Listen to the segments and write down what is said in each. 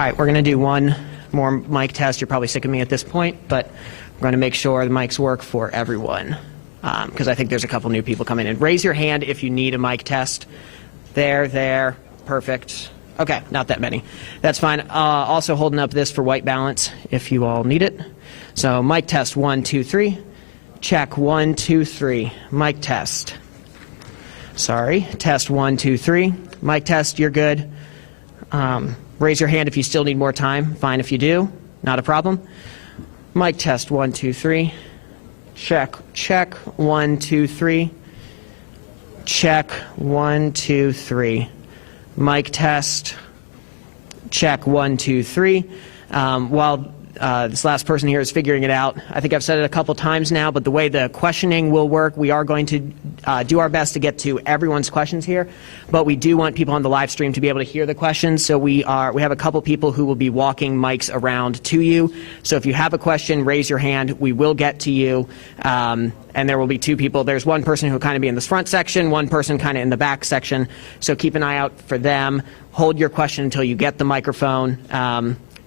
All right, we're going to do one more mic test. You're probably sick of me at this point, but we're going to make sure the mics work for everyone because I think there's a couple new people coming in. Raise your hand if you need a mic test. There, perfect. Okay, not that many. That's fine. Also holding up this for white balance if you all need it. So mic test 1, 2, 3. Check 1, 2, 3. Mic test. Sorry, test 1, 2, 3. Mic test, you're good. Raise your hand if you still need more time. Fine if you do, not a problem. Mic test 1, 2, 3. Check 1, 2, 3. Check 1, 2, 3. Mic test. Check 1, 2, 3. While this last person here is figuring it out, I think I've said it a couple times now, but the way the questioning will work, we are going to do our best to get to everyone's questions here, but we do want people on the live stream to be able to hear the questions, so we have a couple people who will be walking mics around to you. So if you have a question, raise your hand. We will get to you, and there will be two people. There's one person who will kind of be in this front section, one person kind of in the back section, so keep an eye out for them. Hold your question until you get the microphone.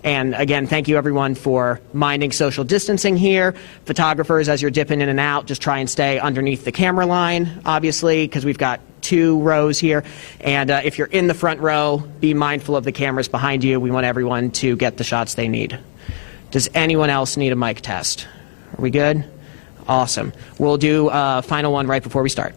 And again, thank you everyone for minding social distancing here. Photographers, as you're dipping in and out, just try and stay underneath the camera line, obviously, because we've got 2 rows here. And if you're in the front row, be mindful of the cameras behind you. We want everyone to get the shots they need. Does anyone else need a mic test? Are we good? Awesome. We'll do a final one right before we start.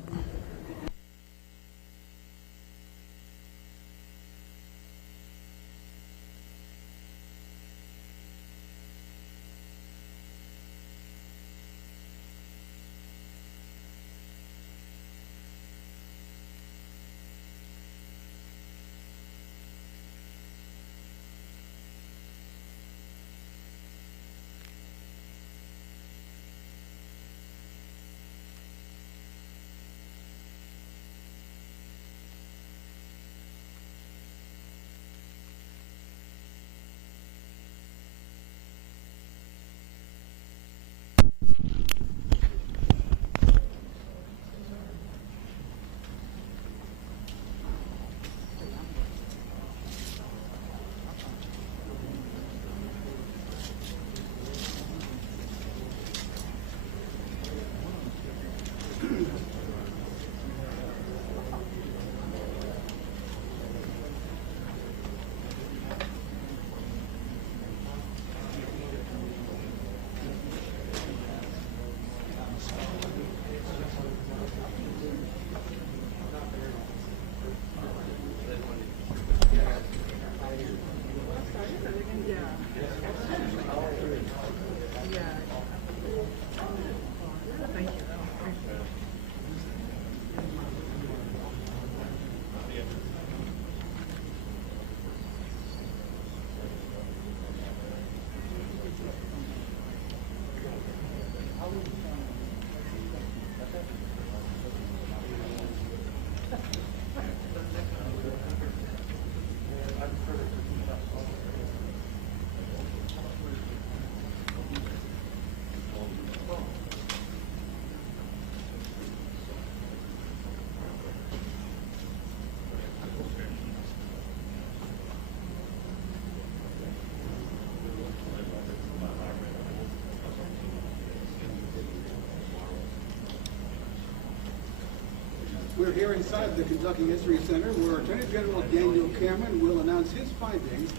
We're here inside the Kentucky History Center where Attorney General Daniel Cameron will announce his findings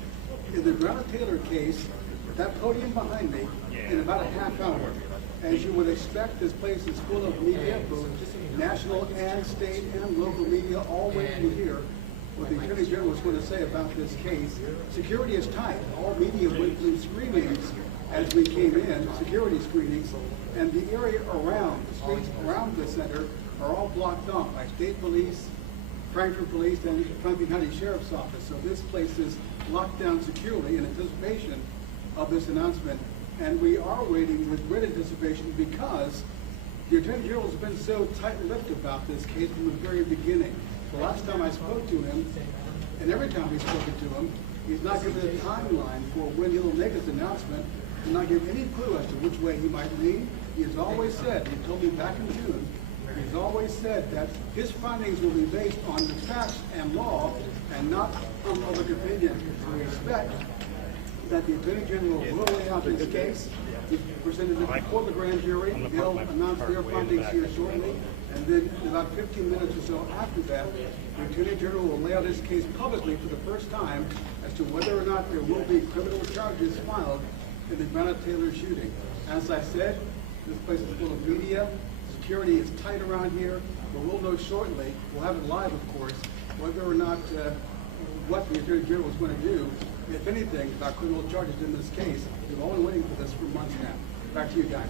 in the Breonna Taylor case at that podium behind me in about a half hour. As you would expect, this place is full of media, both national and state and local media, all waiting to hear what the Attorney General is going to say about this case. Security is tight. All media went through screenings as we came in, security screenings, and the area around, the streets around the center are all blocked off by state police, Frankfort Police, and Franklin County Sheriff's Office. So this place is locked down securely in anticipation of this announcement. And we are waiting with great anticipation because the Attorney General has been so tight-lipped about this case from the very beginning. The last time I spoke to him, and every time we've spoken to him, he's not given a timeline for when he'll make his announcement and not give any clue as to which way he might lean. He has always said, he told me back in June, he's always said that his findings will be based on the facts and law and not on public opinion. So we expect that the Attorney General will lay out his case. He presented it before the grand jury. They'll announce their findings here shortly. And then about 15 minutes or so after that, the Attorney General will lay out his case publicly for the first time as to whether or not there will be criminal charges filed in the Breonna Taylor shooting. As I said, this place is full of media. Security is tight around here, but we'll know shortly, we'll have it live of course, whether or not what the Attorney General is going to do, if anything, about criminal charges in this case. We've all been waiting for this for months now. Back to you guys.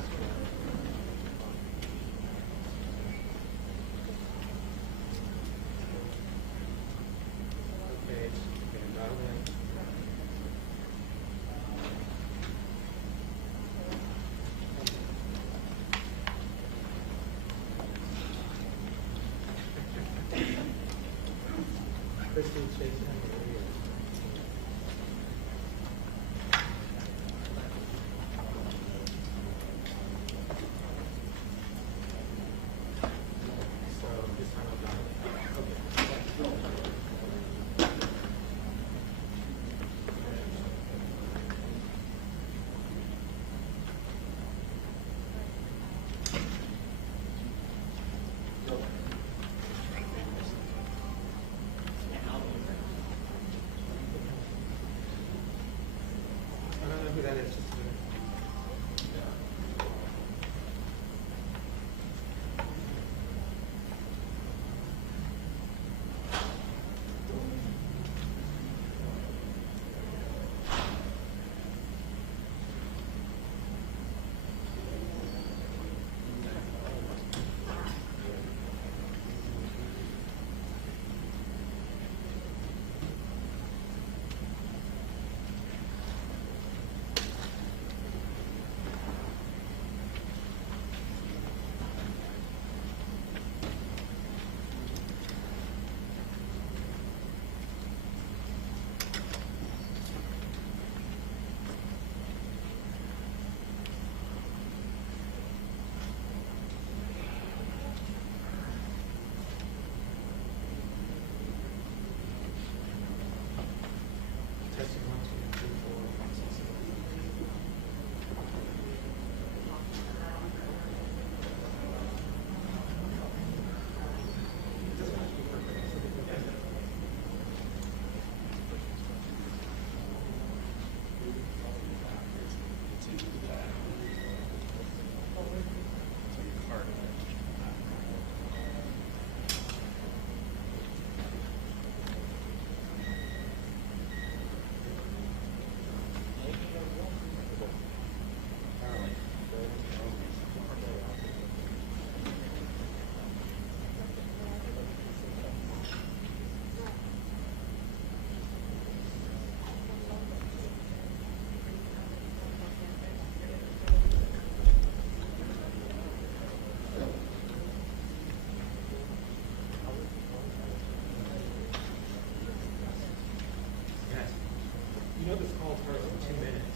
You know this call starts in 2 minutes,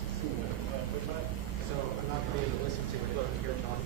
so I'm not going to be able to listen to it if you're talking.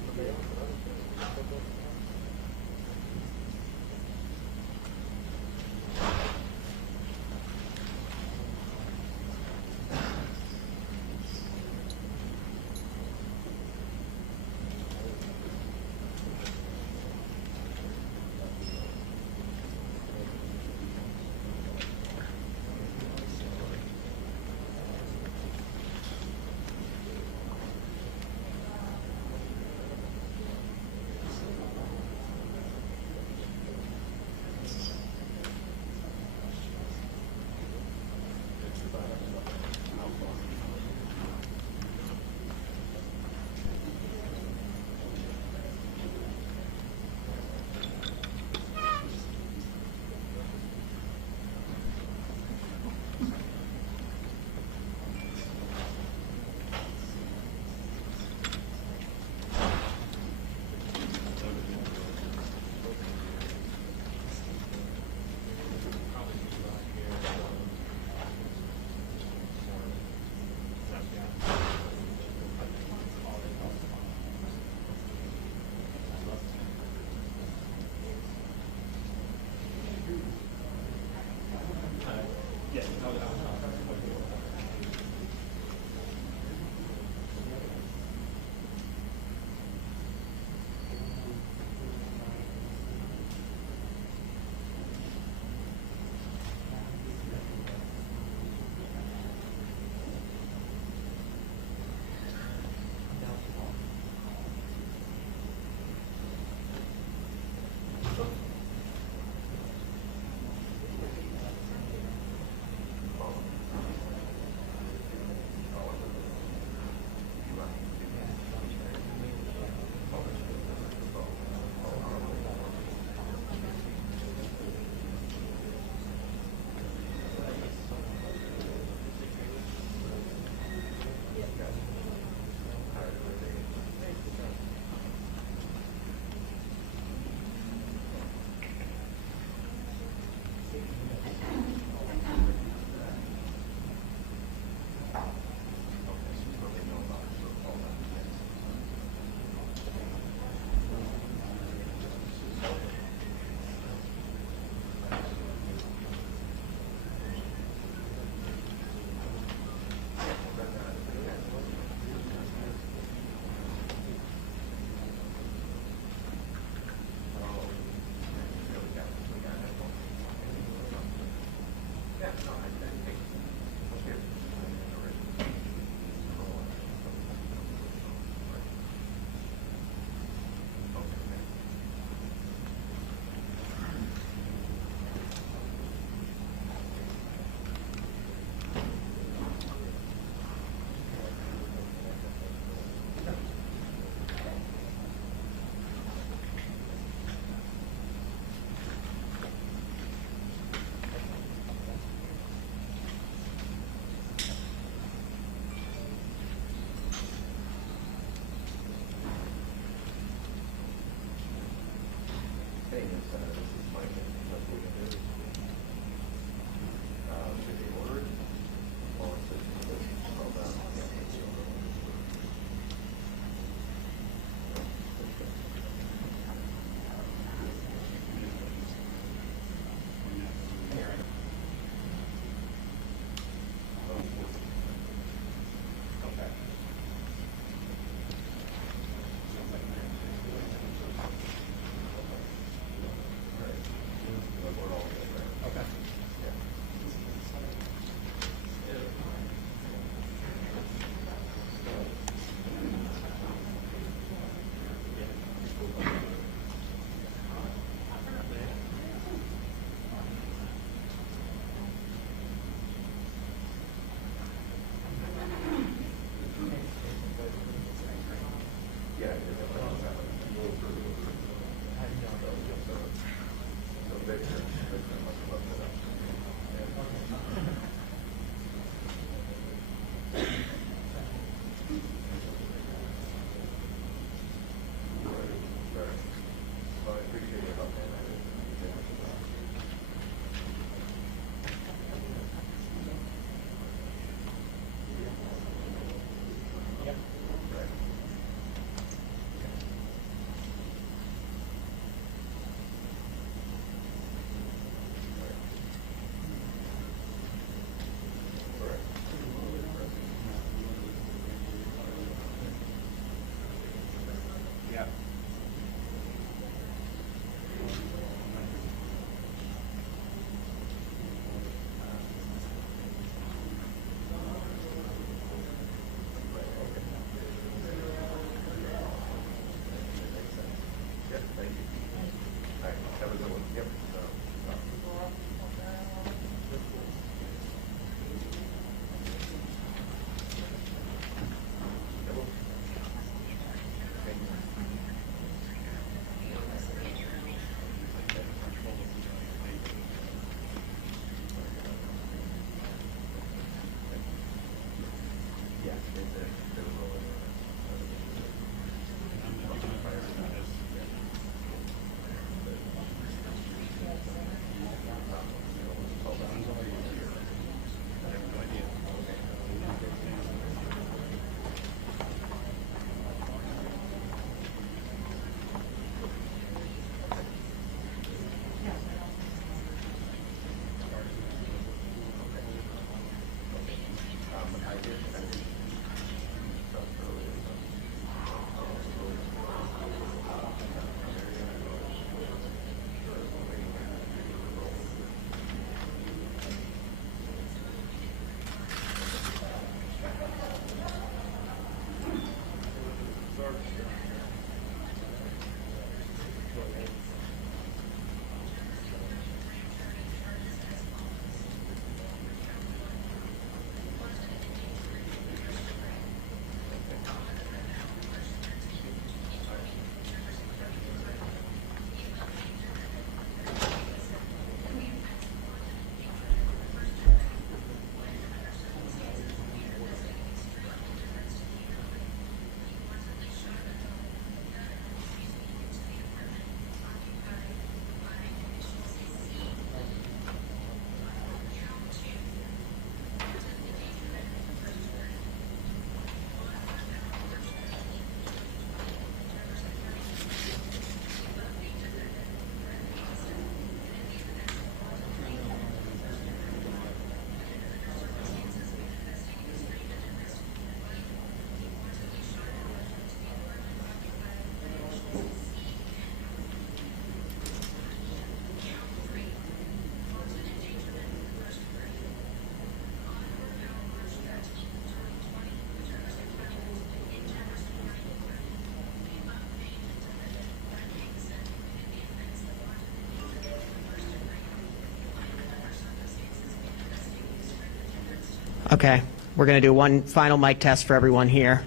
Okay, we're going to do one final mic test for everyone here.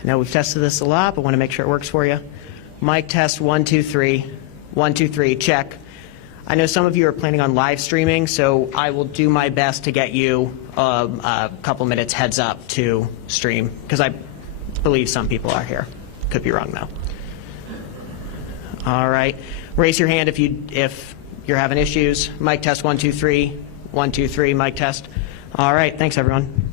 I know we've tested this a lot, but want to make sure it works for you. Mic test 1, 2, 3. 1, 2, 3, check. I know some of you are planning on live streaming, so I will do my best to get you a couple minutes heads up to stream, because I believe some people are here. Could be wrong, though. All right. Raise your hand if you're having issues. Mic test 1 2 3. 1 2 3. Mic test. All right. Thanks, everyone.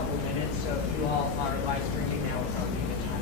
couple minutes, so if you all are live streaming now, it's probably a good time.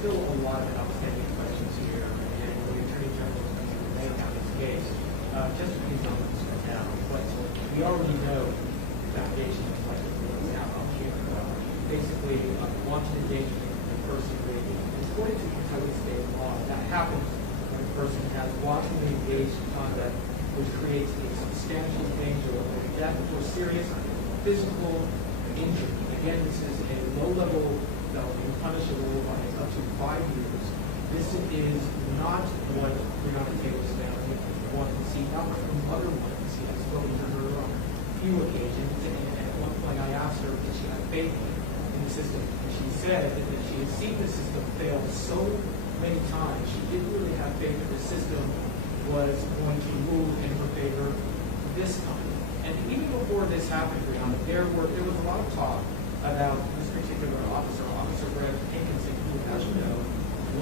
still a lot of outstanding questions here, and the Attorney General is going to remain on this case. Just a few moments now, but we already know the foundation of what is out up here. Basically, wanton engagement in a person rape. According to Kentucky state law, that happens when a person has wantonly engaged in conduct which creates a substantial danger of death or serious physical injury. Again, this is a low-level felony, punishable by up to 5 years. This is not what Breonna Taylor's family wanted to see, not what her mother wanted to see. I've spoken to her on a few occasions, and at one point I asked her if she had faith in the system. And she said that she had seen the system fail so many times, she didn't really have faith that the system was going to move in her favor this time. And even before this happened, Breonna, there was a lot of talk about this particular officer, Officer Brett Hankinson, who, as you know,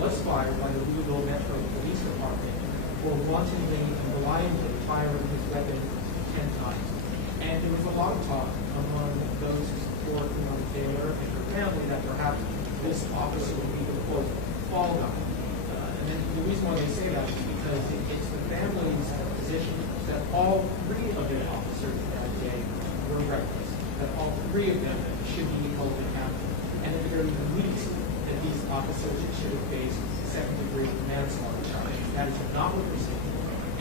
was fired by the Louisville Metro Police Department for wantonly and reliantly firing his weapon 10 times. And there was a lot of talk among those who support Breonna Taylor and her family that perhaps this officer would be the quote fall guy. And then the reason why they say that is because it's the family's position that all three of the officers that day were reckless, that all three of them should be held accountable, and at the very least, that these officers should have faced second-degree manslaughter charges. That is not what we're saying.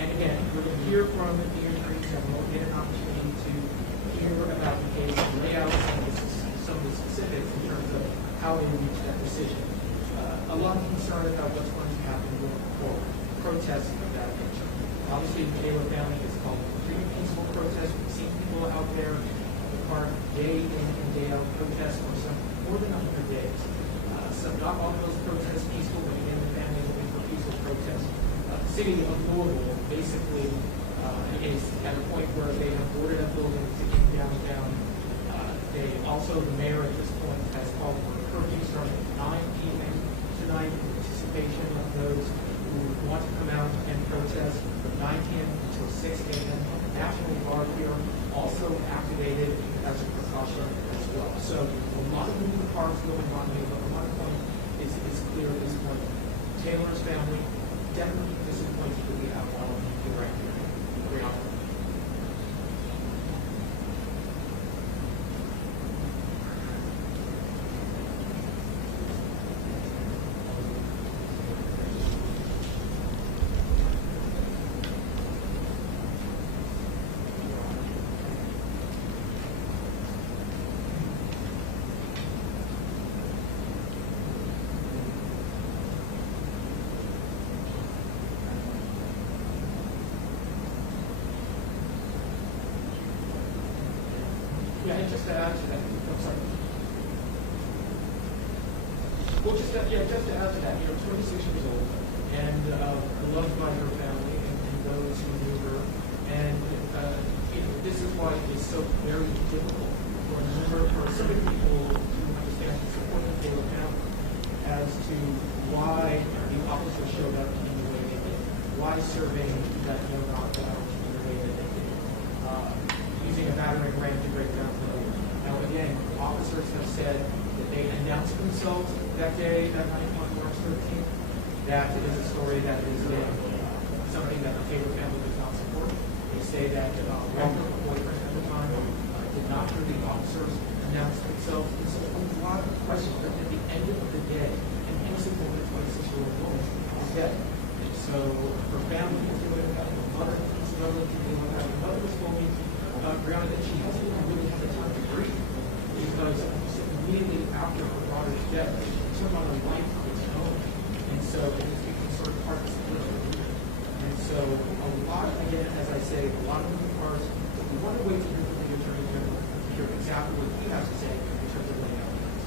And again, we're going to hear from the Attorney General, get an opportunity to hear about the case and lay out some of the specifics in terms of how they reached that decision. A lot of concern about what's going to happen going forward. Protests of that nature. Obviously, the Taylor family is called pretty peaceful protests. We've seen people out there in the park day in and day out protest for some more than 100 days. Not all of those protests peaceful, but again, the family is looking for peaceful protests. The city of Louisville basically is at a point where they have boarded up buildings in downtown. They also, the mayor at this point has called for a curfew starting at 9 p.m. tonight in anticipation of those who want to come out and protest from 9 p.m. until 6 a.m. National Guard here also activated as a precaution as well. So a lot of moving parts going on here, but one point is clear at this point. Taylor's family definitely disappointed that we have all of you right here. Breonna. Yeah, and just to add to that, I'm sorry. Well, just to add to that, 26 years old, and loved by her family and those who knew her, and this is why it's so very difficult for so many people to understand the support of the Taylor family as to why the officer showed up in the way they did, why serving that no-knock out in the way that they did. Using a battering ram to break down the door. Now again, officers have said that they announced themselves that day, that night on March 13th. That is a story that is something that the Taylor family does not support. They say that Walter, her boyfriend at the time, did not hear the officers announce themselves. And so a lot of questions, but at the end of the day, an innocent woman, 26-year-old woman, is dead. And so her family is doing that. Her mother is struggling to deal with that. Her mother was told me Breonna, that she hasn't even really had the time to grieve because immediately after her daughter's death, she took on a life of its own. And so it has become sort of part of the spiritual. And so a lot, again, as I say, a lot of moving parts. We want to wait to hear from the Attorney General to hear exactly what he has to say in terms of laying out the case.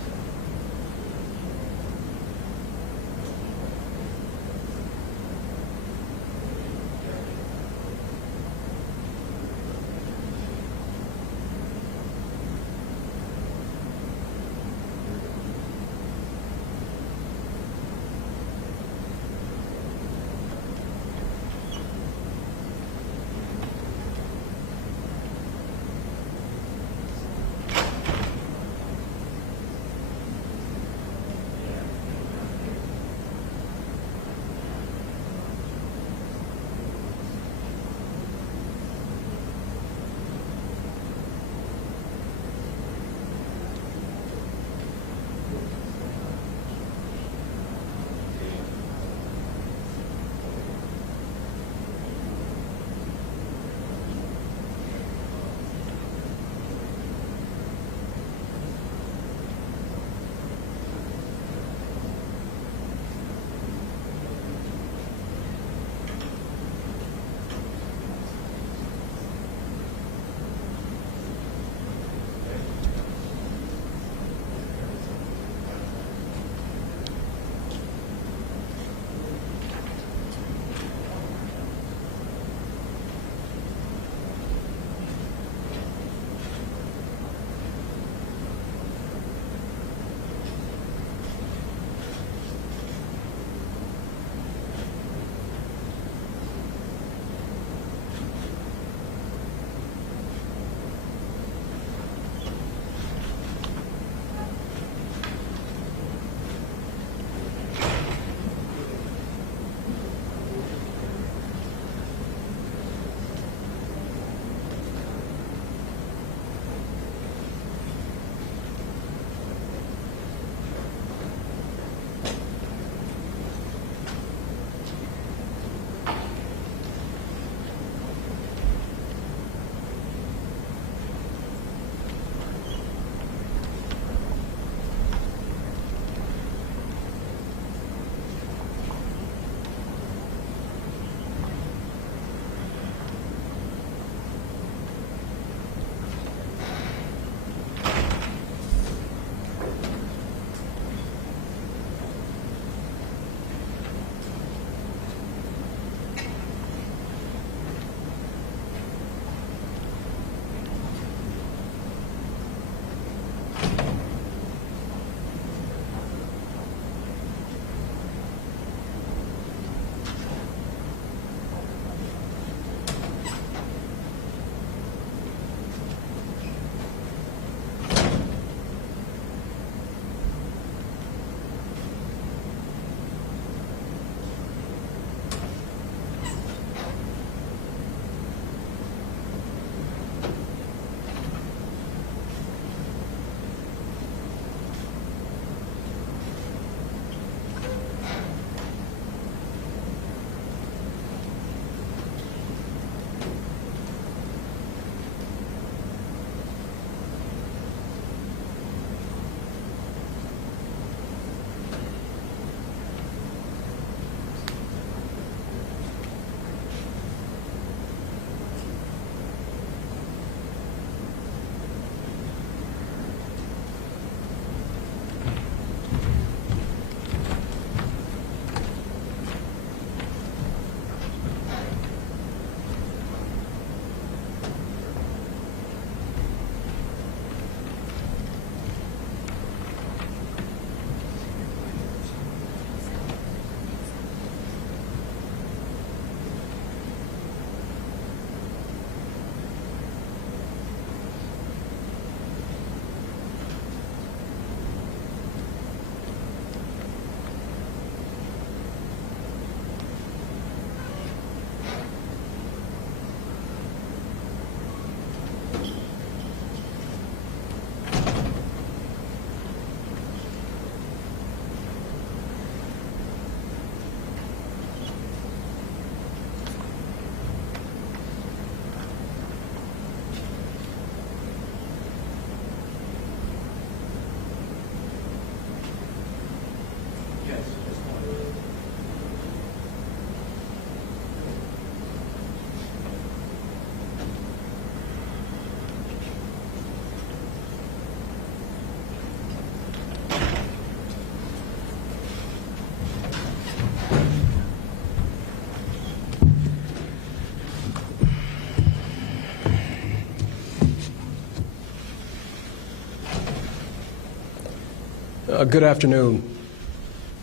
Good afternoon.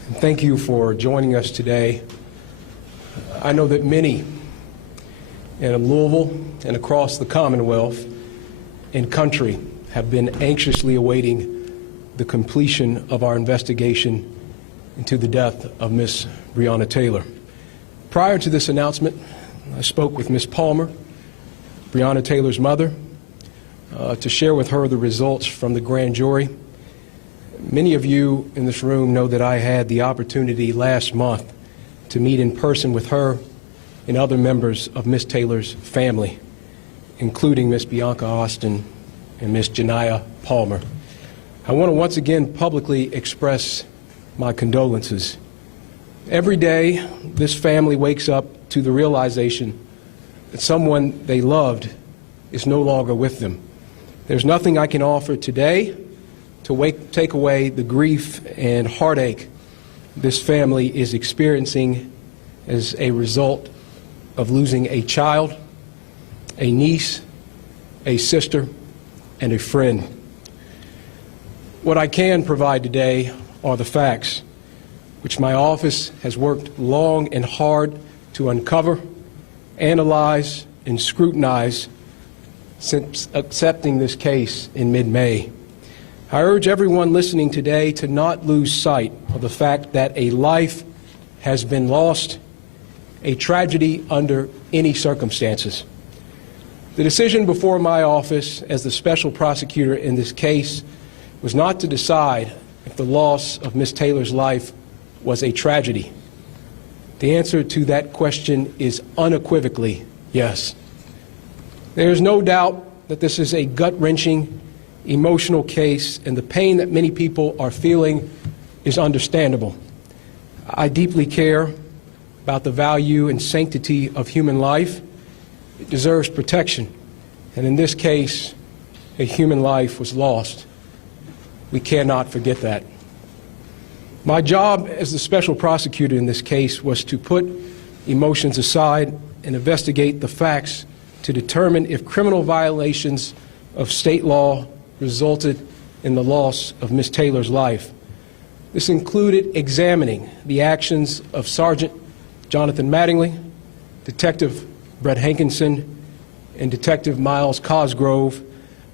And thank you for joining us today. I know that many in Louisville and across the Commonwealth and country have been anxiously awaiting the completion of our investigation into the death of Miss Breonna Taylor. Prior to this announcement, I spoke with Miss Palmer, Breonna Taylor's mother, to share with her the results from the grand jury. Many of you in this room know that I had the opportunity last month to meet in person with her and other members of Miss Taylor's family, including Miss Bianca Austin and Miss Janiyah Palmer. I want to once again publicly express my condolences. Every day, this family wakes up to the realization that someone they loved is no longer with them. There's nothing I can offer today to take away the grief and heartache this family is experiencing as a result of losing a child, a niece, a sister, and a friend. What I can provide today are the facts, which my office has worked long and hard to uncover, analyze, and scrutinize since accepting this case in mid-May. I urge everyone listening today to not lose sight of the fact that a life has been lost, a tragedy under any circumstances. The decision before my office as the special prosecutor in this case was not to decide if the loss of Miss Taylor's life was a tragedy. The answer to that question is unequivocally yes. There is no doubt that this is a gut-wrenching, emotional case, and the pain that many people are feeling is understandable. I deeply care about the value and sanctity of human life. It deserves protection, and in this case, a human life was lost. We cannot forget that. My job as the special prosecutor in this case was to put emotions aside and investigate the facts to determine if criminal violations of state law resulted in the loss of Miss Taylor's life. This included examining the actions of Sergeant Jonathan Mattingly, Detective Brett Hankinson, and Detective Miles Cosgrove,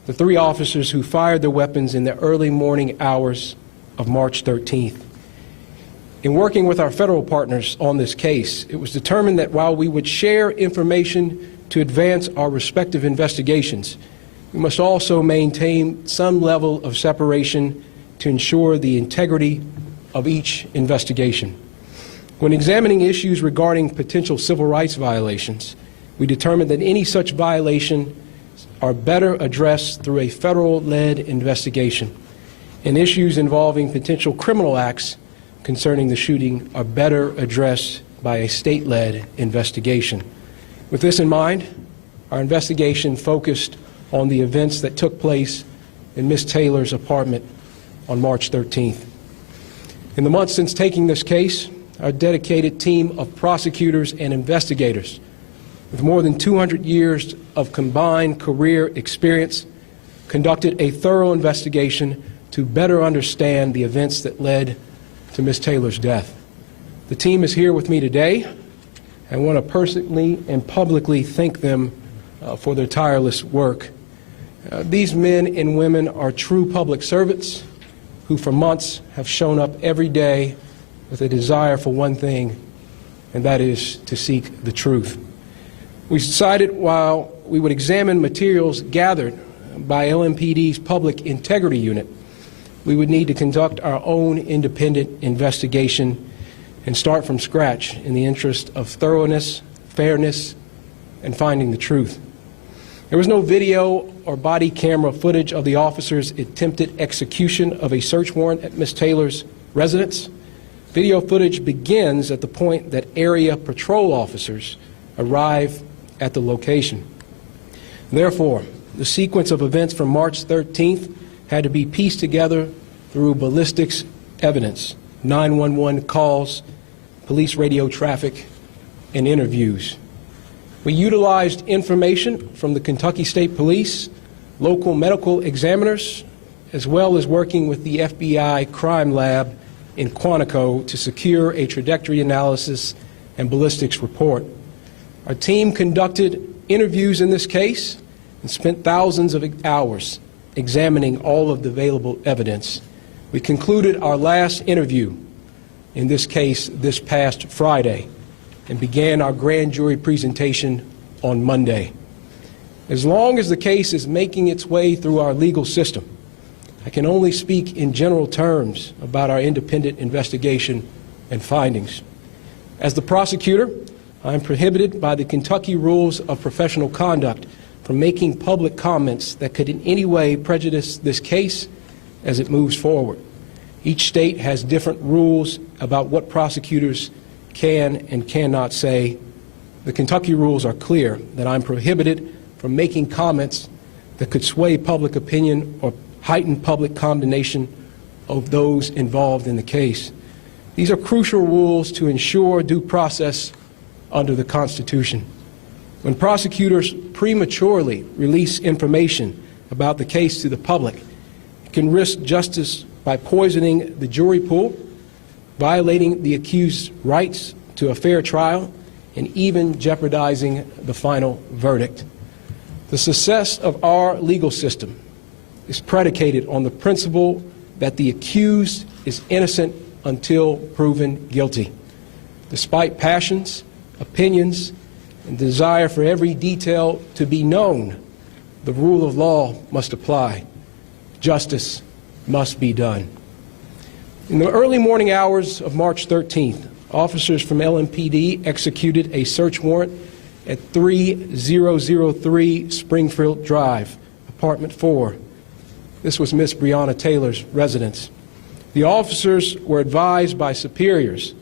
the three officers who fired their weapons in the early morning hours of March 13th. In working with our federal partners on this case, it was determined that while we would share information to advance our respective investigations, we must also maintain some level of separation to ensure the integrity of each investigation. When examining issues regarding potential civil rights violations, we determined that any such violation are better addressed through a federal-led investigation, and issues involving potential criminal acts concerning the shooting are better addressed by a state-led investigation. With this in mind, our investigation focused on the events that took place in Miss Taylor's apartment on March 13th. In the months since taking this case, our dedicated team of prosecutors and investigators with more than 200 years of combined career experience conducted a thorough investigation to better understand the events that led to Miss Taylor's death. The team is here with me today. I want to personally and publicly thank them for their tireless work. These men and women are true public servants who for months have shown up every day with a desire for one thing, and that is to seek the truth. We decided while we would examine materials gathered by LMPD's Public Integrity Unit, we would need to conduct our own independent investigation and start from scratch in the interest of thoroughness, fairness, and finding the truth. There was no video or body camera footage of the officers' attempted execution of a search warrant at Miss Taylor's residence. Video footage begins at the point that area patrol officers arrive at the location. Therefore, the sequence of events from March 13th had to be pieced together through ballistics evidence, 911 calls, police radio traffic, and interviews. We utilized information from the Kentucky State Police, local medical examiners, as well as working with the FBI crime lab in Quantico to secure a trajectory analysis and ballistics report. Our team conducted interviews in this case and spent thousands of hours examining all of the available evidence. We concluded our last interview in this case this past Friday and began our grand jury presentation on Monday. As long as the case is making its way through our legal system, I can only speak in general terms about our independent investigation and findings. As the prosecutor, I am prohibited by the Kentucky Rules of Professional Conduct from making public comments that could in any way prejudice this case as it moves forward. Each state has different rules about what prosecutors can and cannot say. The Kentucky rules are clear that I'm prohibited from making comments that could sway public opinion or heighten public condemnation of those involved in the case. These are crucial rules to ensure due process under the Constitution. When prosecutors prematurely release information about the case to the public, it can risk justice by poisoning the jury pool, violating the accused's rights to a fair trial, and even jeopardizing the final verdict. The success of our legal system is predicated on the principle that the accused is innocent until proven guilty. Despite passions, opinions, and desire for every detail to be known, the rule of law must apply. Justice must be done. In the early morning hours of March 13th, officers from LMPD executed a search warrant at 3003 Springfield Drive, apartment 4. This was Miss Breonna Taylor's residence. The officers were advised by superiors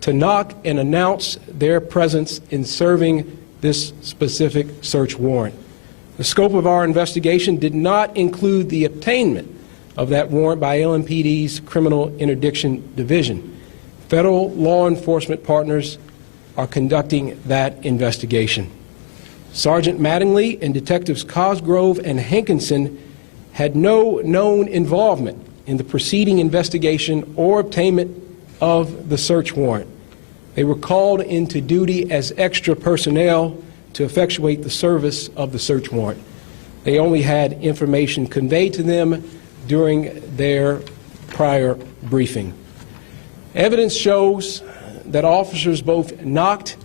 to knock and announce their presence in serving this specific search warrant. The scope of our investigation did not include the obtainment of that warrant by LMPD's Criminal Interdiction Division. Federal law enforcement partners are conducting that investigation. Sergeant Mattingly and Detectives Cosgrove and Hankinson had no known involvement in the preceding investigation or obtainment of the search warrant. They were called into duty as extra personnel to effectuate the service of the search warrant. They only had information conveyed to them during their prior briefing. Evidence shows that officers both knocked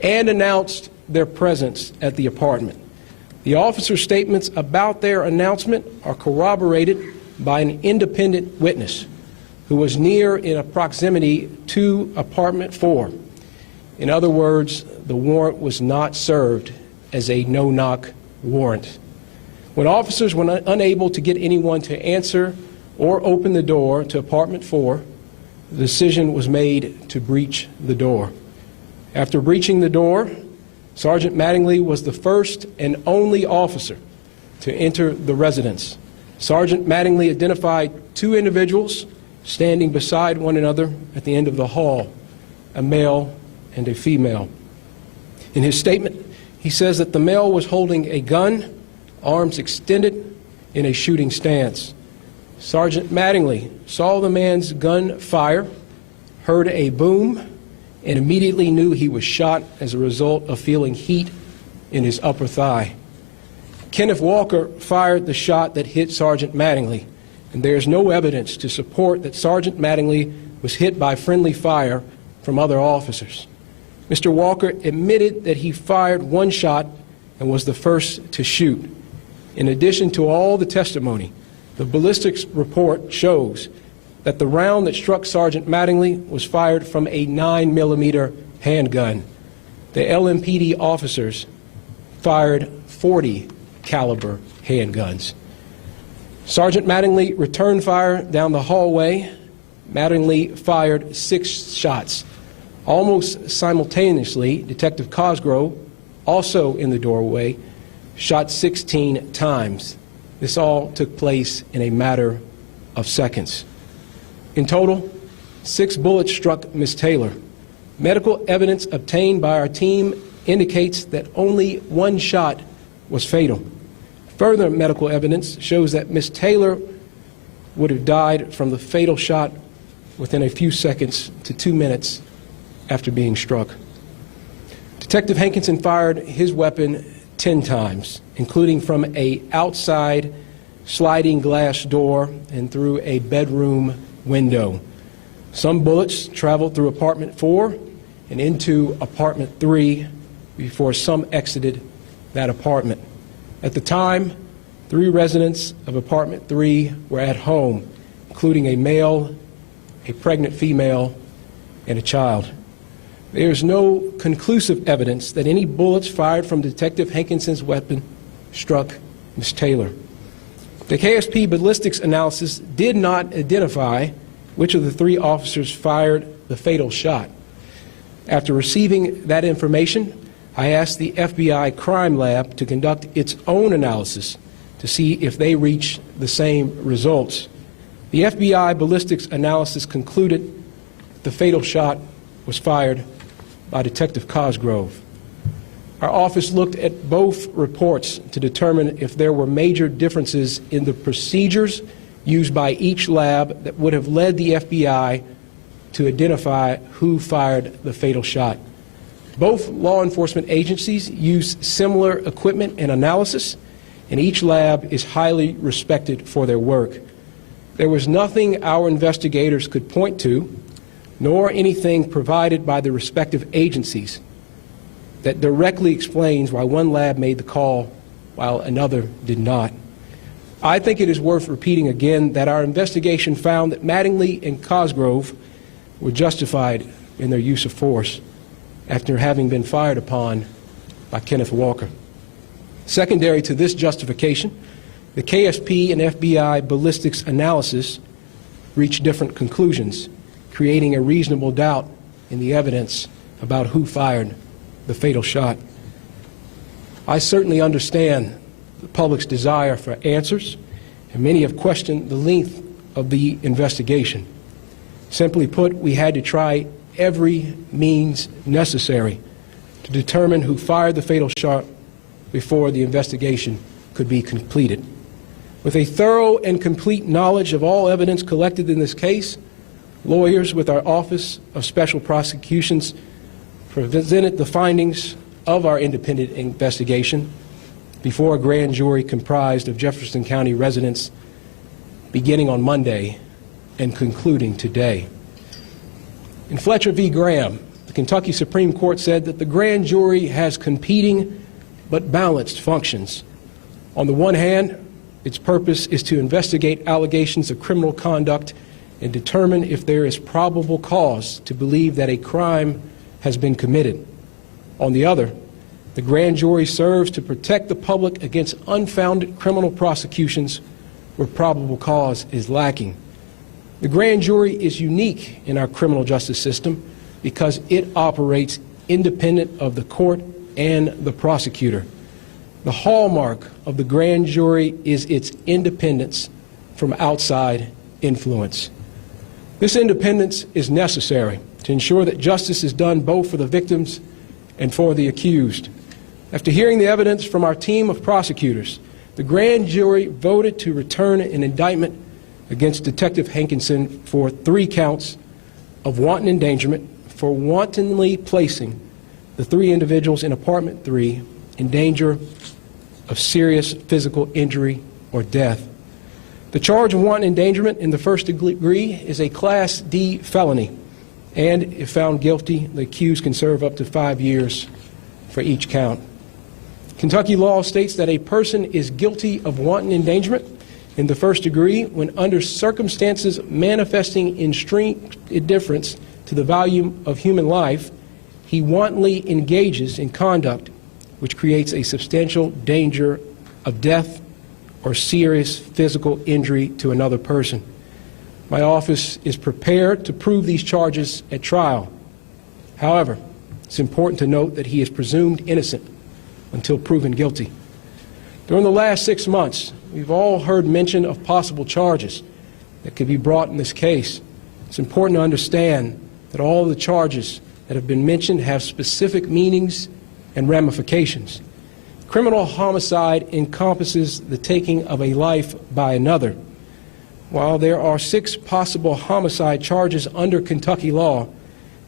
and announced their presence at the apartment. The officers' statements about their announcement are corroborated by an independent witness who was near in proximity to apartment 4. In other words, the warrant was not served as a no-knock warrant. When officers were unable to get anyone to answer or open the door to apartment 4, the decision was made to breach the door. After breaching the door, Sergeant Mattingly was the first and only officer to enter the residence. Sergeant Mattingly identified two individuals standing beside one another at the end of the hall, a male and a female. In his statement, he says that the male was holding a gun, arms extended, in a shooting stance. Sergeant Mattingly saw the man's gun fire, heard a boom, and immediately knew he was shot as a result of feeling heat in his upper thigh. Kenneth Walker fired the shot that hit Sergeant Mattingly, and there is no evidence to support that Sergeant Mattingly was hit by friendly fire from other officers. Mr. Walker admitted that he fired one shot and was the first to shoot. In addition to all the testimony, the ballistics report shows that the round that struck Sergeant Mattingly was fired from a 9mm handgun. The LMPD officers fired 40 caliber handguns. Sergeant Mattingly returned fire down the hallway. Mattingly fired 6 shots. Almost simultaneously, Detective Cosgrove, also in the doorway, shot 16 times. This all took place in a matter of seconds. In total, 6 bullets struck Ms. Taylor. Medical evidence obtained by our team indicates that only 1 shot was fatal. Further medical evidence shows that Ms. Taylor would have died from the fatal shot within a few seconds to 2 minutes after being struck. Detective Hankinson fired his weapon 10 times, including from an outside sliding glass door and through a bedroom window. Some bullets traveled through apartment 4 and into apartment 3 before some exited that apartment. At the time, 3 residents of apartment 3 were at home, including a male, a pregnant female, and a child. There is no conclusive evidence that any bullets fired from Detective Hankinson's weapon struck Ms. Taylor. The KSP ballistics analysis did not identify which of the 3 officers fired the fatal shot. After receiving that information, I asked the FBI crime lab to conduct its own analysis to see if they reached the same results. The FBI ballistics analysis concluded the fatal shot was fired by Detective Cosgrove. Our office looked at both reports to determine if there were major differences in the procedures used by each lab that would have led the FBI to identify who fired the fatal shot. Both law enforcement agencies use similar equipment and analysis, and each lab is highly respected for their work. There was nothing our investigators could point to, nor anything provided by the respective agencies, that directly explains why one lab made the call while another did not. I think it is worth repeating again that our investigation found that Mattingly and Cosgrove were justified in their use of force after having been fired upon by Kenneth Walker. Secondary to this justification, the KSP and FBI ballistics analysis reached different conclusions, creating a reasonable doubt in the evidence about who fired the fatal shot. I certainly understand the public's desire for answers, and many have questioned the length of the investigation. Simply put, we had to try every means necessary to determine who fired the fatal shot before the investigation could be completed. With a thorough and complete knowledge of all evidence collected in this case, lawyers with our Office of Special Prosecutions presented the findings of our independent investigation before a grand jury comprised of Jefferson County residents beginning on Monday and concluding today. In Fletcher v. Graham, the Kentucky Supreme Court said that the grand jury has competing but balanced functions. On the one hand, its purpose is to investigate allegations of criminal conduct and determine if there is probable cause to believe that a crime has been committed. On the other, the grand jury serves to protect the public against unfounded criminal prosecutions where probable cause is lacking. The grand jury is unique in our criminal justice system because it operates independent of the court and the prosecutor. The hallmark of the grand jury is its independence from outside influence. This independence is necessary to ensure that justice is done both for the victims and for the accused. After hearing the evidence from our team of prosecutors, the grand jury voted to return an indictment against Detective Hankinson for 3 counts of wanton endangerment for wantonly placing the 3 individuals in apartment 3 in danger of serious physical injury or death. The charge of wanton endangerment in the first degree is a Class D felony, and if found guilty, the accused can serve up to 5 years for each count. Kentucky law states that a person is guilty of wanton endangerment in the first degree when under circumstances manifesting extreme indifference to the value of human life, he wantonly engages in conduct which creates a substantial danger of death or serious physical injury to another person. My office is prepared to prove these charges at trial. However, it's important to note that he is presumed innocent until proven guilty. During the last 6 months, we've all heard mention of possible charges that could be brought in this case. It's important to understand that all of the charges that have been mentioned have specific meanings and ramifications. Criminal homicide encompasses the taking of a life by another. While there are 6 possible homicide charges under Kentucky law,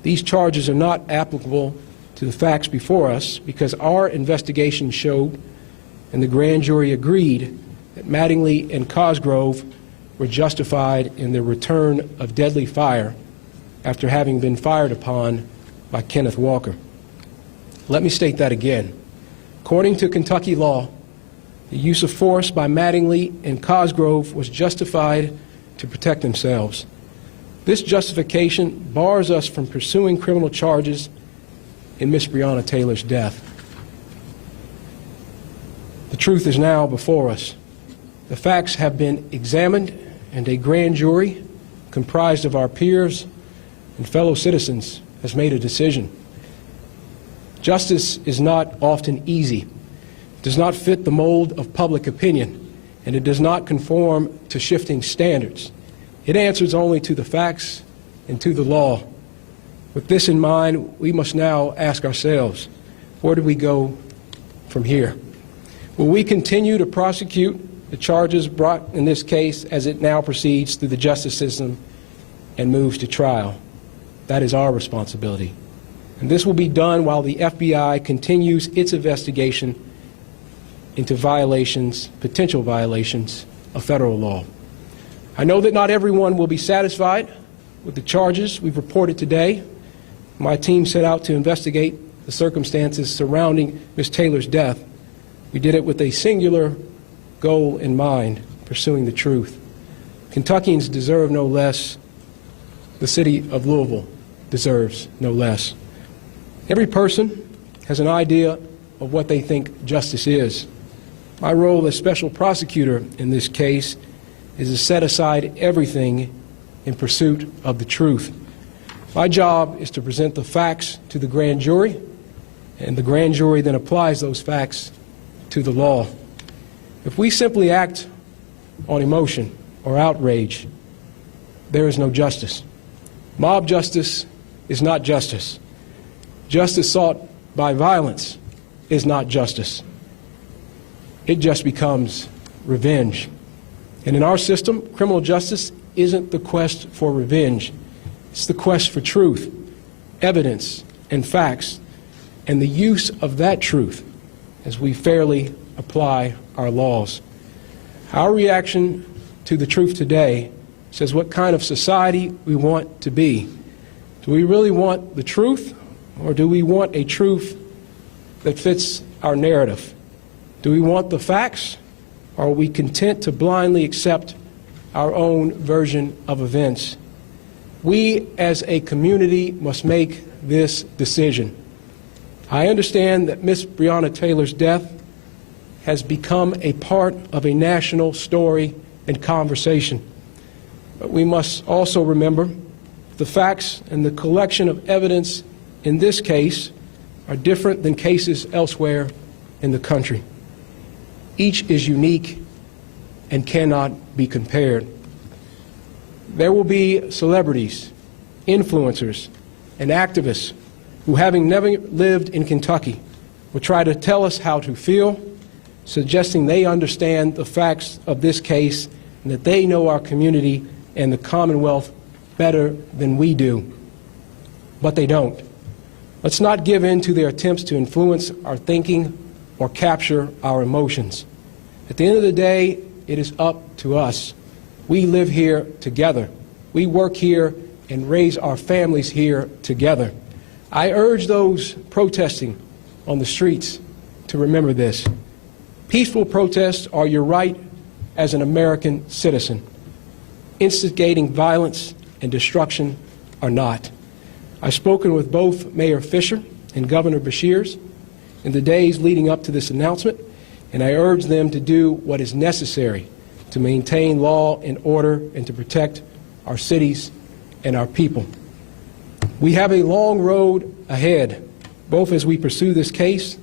these charges are not applicable to the facts before us because our investigation showed, and the grand jury agreed, that Mattingly and Cosgrove were justified in the return of deadly fire after having been fired upon by Kenneth Walker. Let me state that again. According to Kentucky law, the use of force by Mattingly and Cosgrove was justified to protect themselves. This justification bars us from pursuing criminal charges in Miss Breonna Taylor's death. The truth is now before us. The facts have been examined, and a grand jury comprised of our peers and fellow citizens has made a decision. Justice is not often easy. It does not fit the mold of public opinion, and it does not conform to shifting standards. It answers only to the facts and to the law. With this in mind, we must now ask ourselves, where do we go from here? Will we continue to prosecute the charges brought in this case as it now proceeds through the justice system and moves to trial? That is our responsibility. And this will be done while the FBI continues its investigation into violations, potential violations of federal law. I know that not everyone will be satisfied with the charges we've reported today. My team set out to investigate the circumstances surrounding Ms. Taylor's death. We did it with a singular goal in mind, pursuing the truth. Kentuckians deserve no less. The city of Louisville deserves no less. Every person has an idea of what they think justice is. My role as special prosecutor in this case is to set aside everything in pursuit of the truth. My job is to present the facts to the grand jury, and the grand jury then applies those facts to the law. If we simply act on emotion or outrage, there is no justice. Mob justice is not justice. Justice sought by violence is not justice. It just becomes revenge. And in our system, criminal justice isn't the quest for revenge. It's the quest for truth, evidence, and facts, and the use of that truth as we fairly apply our laws. Our reaction to the truth today says what kind of society we want to be. Do we really want the truth, or do we want a truth that fits our narrative? Do we want the facts, or are we content to blindly accept our own version of events? We as a community must make this decision. I understand that Ms. Breonna Taylor's death has become a part of a national story and conversation. But we must also remember the facts and the collection of evidence in this case are different than cases elsewhere in the country. Each is unique and cannot be compared. There will be celebrities, influencers, and activists who, having never lived in Kentucky, will try to tell us how to feel, suggesting they understand the facts of this case and that they know our community and the Commonwealth better than we do. But they don't. Let's not give in to their attempts to influence our thinking or capture our emotions. At the end of the day, it is up to us. We live here together. We work here and raise our families here together. I urge those protesting on the streets to remember this. Peaceful protests are your right as an American citizen. Instigating violence and destruction are not. I've spoken with both Mayor Fisher and Governor Beshears in the days leading up to this announcement, and I urge them to do what is necessary to maintain law and order and to protect our cities and our people. We have a long road ahead, both as we pursue this case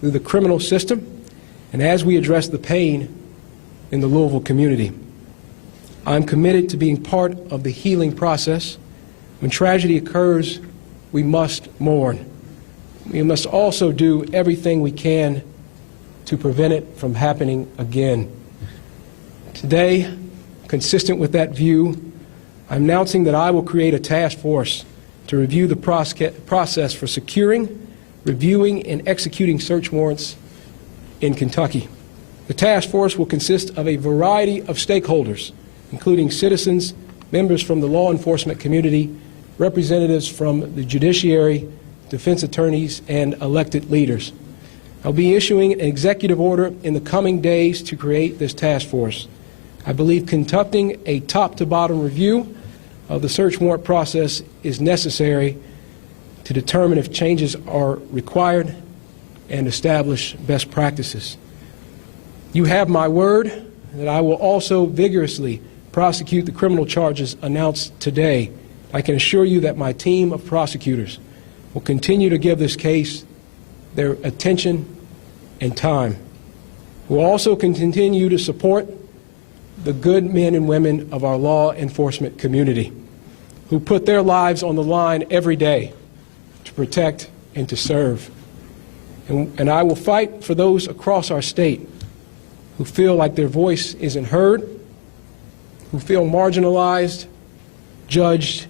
through the criminal system and as we address the pain in the Louisville community. I'm committed to being part of the healing process. When tragedy occurs, we must mourn. We must also do everything we can to prevent it from happening again. Today, Consistent with that view, I'm announcing that I will create a task force to review the process for securing, reviewing, and executing search warrants in Kentucky. The task force will consist of a variety of stakeholders, including citizens, members from the law enforcement community, representatives from the judiciary, defense attorneys, and elected leaders. I'll be issuing an executive order in the coming days to create this task force. I believe conducting a top-to-bottom review of the search warrant process is necessary to determine if changes are required and establish best practices. You have my word that I will also vigorously prosecute the criminal charges announced today. I can assure you that my team of prosecutors will continue to give this case their attention and time. We'll also continue to support the good men and women of our law enforcement community who put their lives on the line every day to protect and to serve. And I will fight for those across our state who feel like their voice isn't heard, who feel marginalized, judged,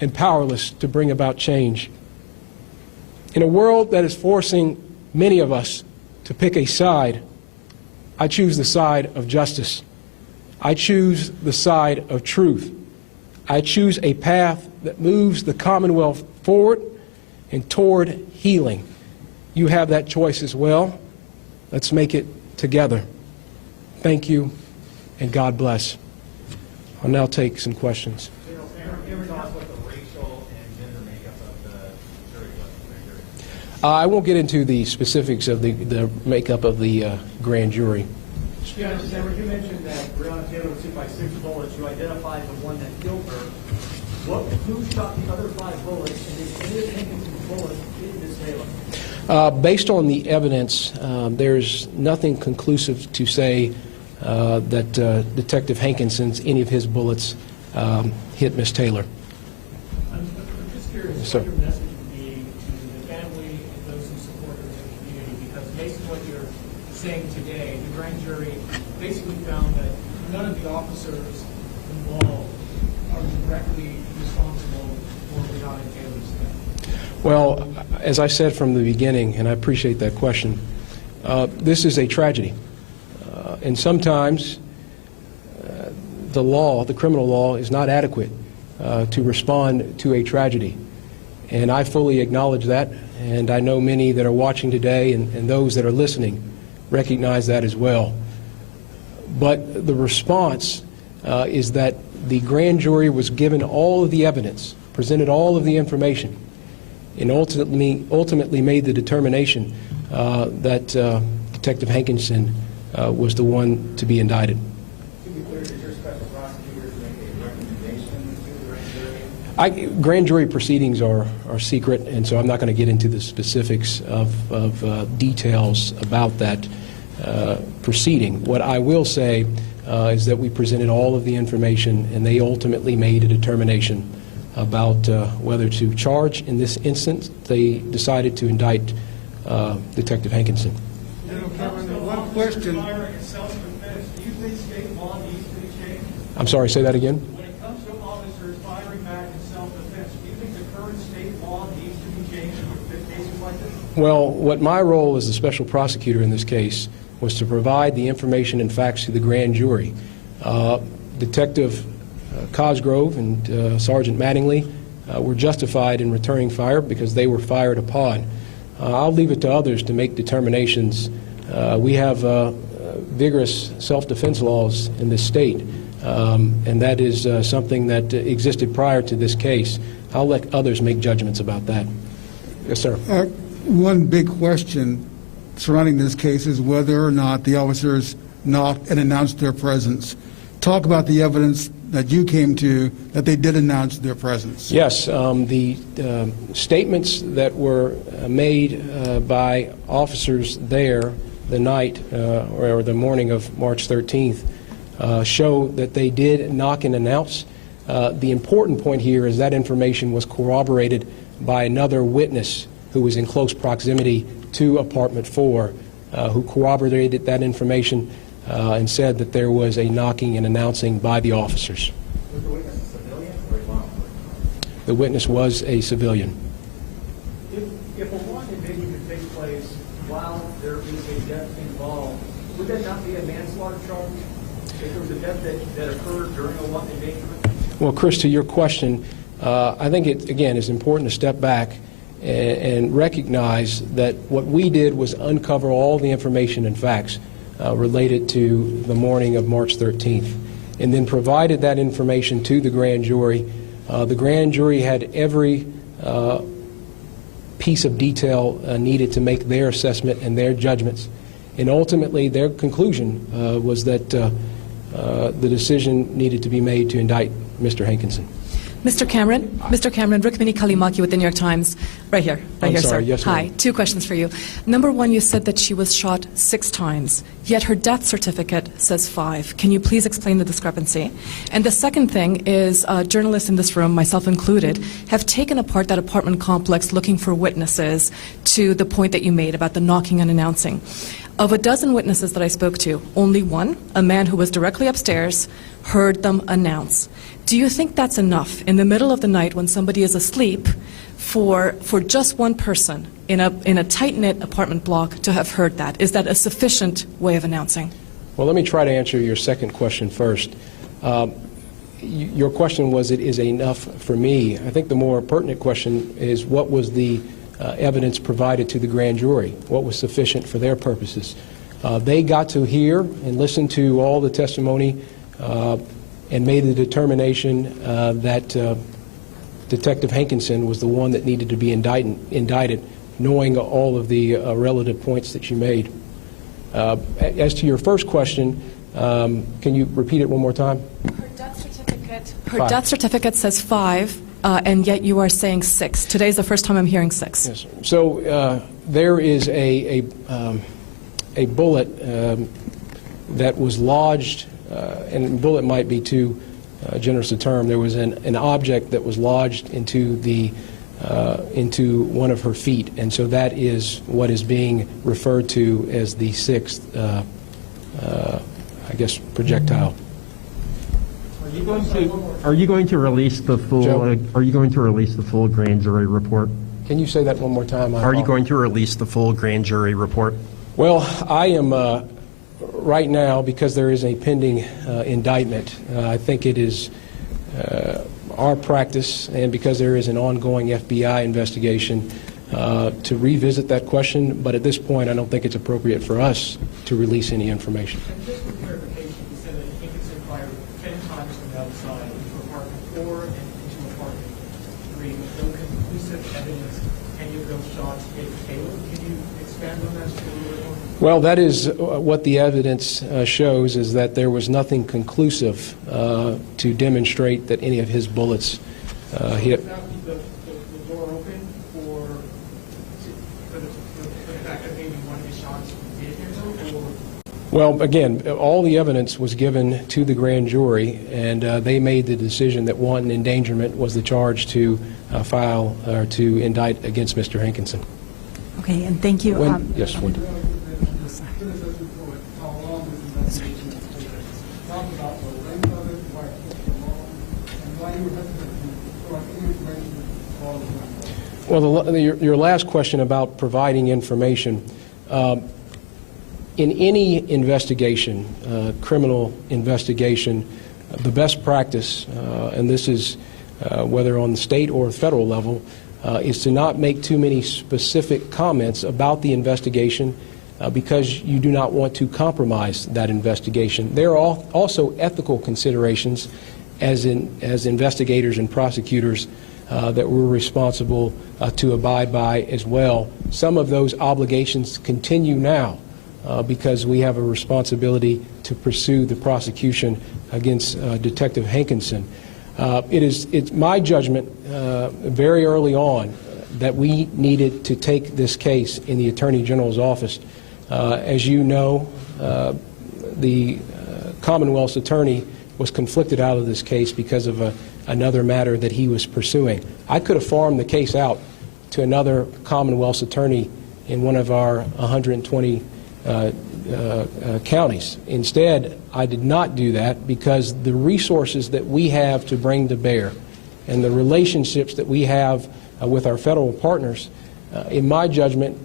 and powerless to bring about change. In a world that is forcing many of us to pick a side, I choose the side of justice. I choose the side of truth. I choose a path that moves the Commonwealth forward and toward healing. You have that choice as well. Let's make it together. Thank you, and God bless. I'll now take some questions. I won't get into the specifics of the makeup of the grand jury. Yeah, Mr. Sandberg, you mentioned that Breonna Taylor was hit by 6 bullets. You identified the one that killed her. Who shot the other 5 bullets, and is any of Hankinson's bullets in Ms. Taylor? Based on the evidence, there's nothing conclusive to say that Detective Hankinson's, any of his bullets hit Ms. Taylor. I'm just curious Yes, what sir. your message would be to the family and those who support her in the community, because based on what you're saying today, the grand jury basically found that none of the officers involved are directly responsible for Breonna Taylor's death. Well, as I said from the beginning, and I appreciate that question, this is a tragedy. And sometimes the law, the criminal law, is not adequate to respond to a tragedy. And I fully acknowledge that, and I know many that are watching today and those that are listening recognize that as well. But the response is that the grand jury was given all of the evidence, presented all of the information, and ultimately made the determination that Detective Hankinson was the one to be indicted. To be clear, did your special prosecutors make a recommendation to the grand jury? Grand jury proceedings are secret, and so I'm not going to get into the specifics of details about that proceeding. What I will say is that we presented all of the information, and they ultimately made a determination about whether to charge. In this instance, they decided to indict Detective Hankinson. One question. Do you think state law needs to be changed? I'm sorry, say that again? When it comes to officers firing back in self-defense, do you think the current state law needs to be changed in cases like this? Well, what my role as the special prosecutor in this case was to provide the information and facts to the grand jury. Detective Cosgrove and Sergeant Mattingly were justified in returning fire because they were fired upon. I'll leave it to others to make determinations. We have vigorous self-defense laws in this state, and that is something that existed prior to this case. I'll let others make judgments about that. Yes, sir. One big question surrounding this case is whether or not the officers knocked and announced their presence. Talk about the evidence that you came to that they did announce their presence. Yes, the statements that were made by officers there the night or the morning of March 13th show that they did knock and announce. The important point here is that information was corroborated by another witness who was in close proximity to Apartment 4, who corroborated that information. and said that there was a knocking and announcing by the officers. Was the witness a civilian or a law enforcement? The witness was a civilian. If a wanton invasion could take place while there is a death involved, would that not be a manslaughter charge? If there was a death that occurred during a wanton endangerment? Well, Chris, to your question, I think it, again, is important to step back and recognize that what we did was uncover all the information and facts related to the morning of March 13th, and then provided that information to the grand jury. The grand jury had every piece of detail needed to make their assessment and their judgments, and ultimately their conclusion was that the decision needed to be made to indict Mr. Hankinson. Mr. Cameron, Rukmini Kalimaki with the New York Times. Right here, I'm sir. sorry, yes, Hi, ma'am. 2 questions for you. Number 1, you said that she was shot 6 times, yet her death certificate says 5. Can you please explain the discrepancy? And the second thing is journalists in this room, myself included, have taken apart that apartment complex looking for witnesses to the point that you made about the knocking and announcing. Of a dozen witnesses that I spoke to, only one, a man who was directly upstairs, heard them announce. Do you think that's enough in the middle of the night when somebody is asleep for just one person in a tight-knit apartment block to have heard that? Is that a sufficient way of announcing? Well, let me try to answer your second question first. Your question was, it is enough for me. I think the more pertinent question is, what was the evidence provided to the grand jury? What was sufficient for their purposes? They got to hear and listen to all the testimony and made the determination that Detective Hankinson was the one that needed to be indicted, knowing all of the relative points that you made. As to your first question, can you repeat it one more time? Her death certificate says 5, and yet you are saying 6. Today's the first time I'm hearing 6. Yes, sir. So there is a bullet that was lodged, and bullet might be too generous a term. There was an object that was lodged into one of her feet, and so that is what is being referred to as the 6th, I guess, projectile. Are you going to release the full? Joe? Are you going to release the full grand jury report? Can you say that one more time? Are you going to release the full grand jury report? Well, I am right now, because there is a pending indictment. I think it is our practice, and because there is an ongoing FBI investigation, to revisit that question. But at this point, I don't think it's appropriate for us to release any information. And just for clarification, you said that Hankinson fired 10 times from the outside into apartment 4 and into apartment 3 with no conclusive evidence any of those shots hit Taylor. Can you expand on that a little bit more? Well, that is what the evidence shows, is that there was nothing conclusive to demonstrate that any of his bullets hit. Is that the door open for the fact that maybe one of his shots did hit him? Or? Well, again, all the evidence was given to the grand jury, and they made the decision that wanton endangerment was the charge to file or to indict against Mr. Hankinson. Okay, and thank you. Yes, Wendy. Well, your last question about providing information. In any investigation, criminal investigation, the best practice, and this is whether on the state or federal level, is to not make too many specific comments about the investigation because you do not want to compromise that investigation. There are also ethical considerations as investigators and prosecutors that we're responsible to abide by as well. Some of those obligations continue now because we have a responsibility to pursue the prosecution against Detective Hankinson. It's my judgment very early on that we needed to take this case in the Attorney General's office. As you know, the Commonwealth's attorney was conflicted out of this case because of another matter that he was pursuing. I could have farmed the case out to another Commonwealth's attorney in one of our 120 counties. Instead, I did not do that because the resources that we have to bring to bear and the relationships that we have with our federal partners, in my judgment,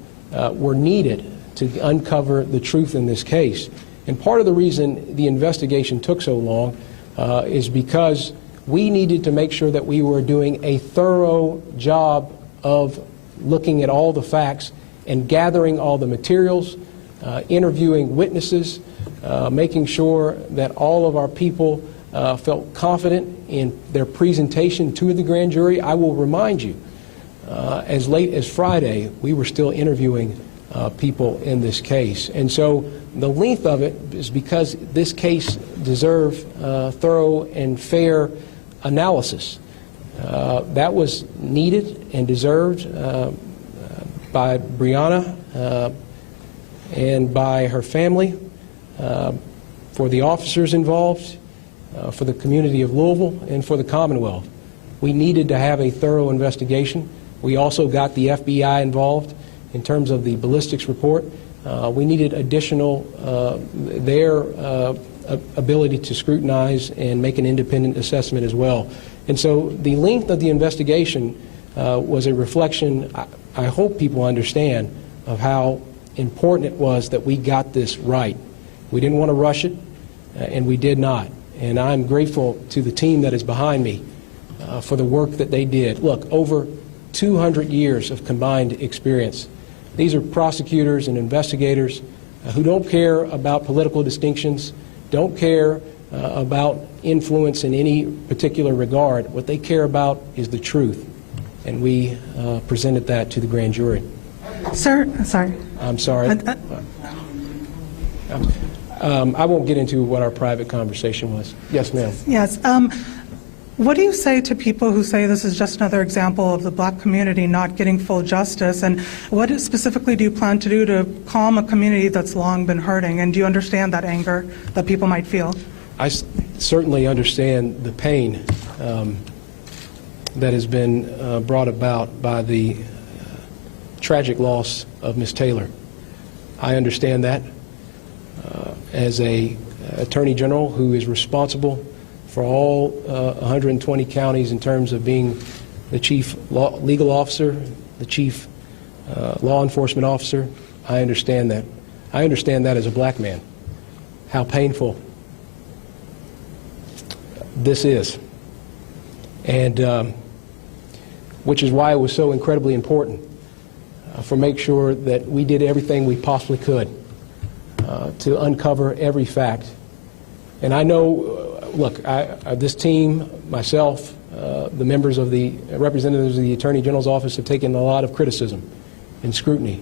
were needed to uncover the truth in this case. And part of the reason the investigation took so long is because we needed to make sure that we were doing a thorough job of looking at all the facts and gathering all the materials, interviewing witnesses, making sure that all of our people felt confident in their presentation to the grand jury. I will remind you, as late as Friday, we were still interviewing people in this case. And so the length of it is because this case deserved thorough and fair analysis. That was needed and deserved by Breonna and by her family, for the officers involved, for the community of Louisville, and for the Commonwealth. We needed to have a thorough investigation. We also got the FBI involved in terms of the ballistics report. We needed additional, their ability to scrutinize and make an independent assessment as well. And so the length of the investigation was a reflection, I hope people understand, of how important it was that we got this right. We didn't want to rush it, and we did not. And I'm grateful to the team that is behind me for the work that they did. Look, over 200 years of combined experience. These are prosecutors and investigators who don't care about political distinctions, don't care about influence in any particular regard. What they care about is the truth. And we presented that to the grand jury. Sir, sorry. I'm sorry. I won't get into what our private conversation was. Yes, ma'am. Yes. What do you say to people who say this is just another example of the black community not getting full justice? And what specifically do you plan to do to calm a community that's long been hurting? And do you understand that anger that people might feel? I certainly understand the pain that has been brought about by the tragic loss of Ms. Taylor. I understand that as a Attorney General who is responsible for all 120 counties in terms of being the chief legal officer, the chief law enforcement officer. I understand that. I understand that as a black man, how painful this is. And which is why it was so incredibly important for make sure that we did everything we possibly could to uncover every fact. And I know, look, this team, myself, the members of the representatives of the Attorney General's office have taken a lot of criticism and scrutiny.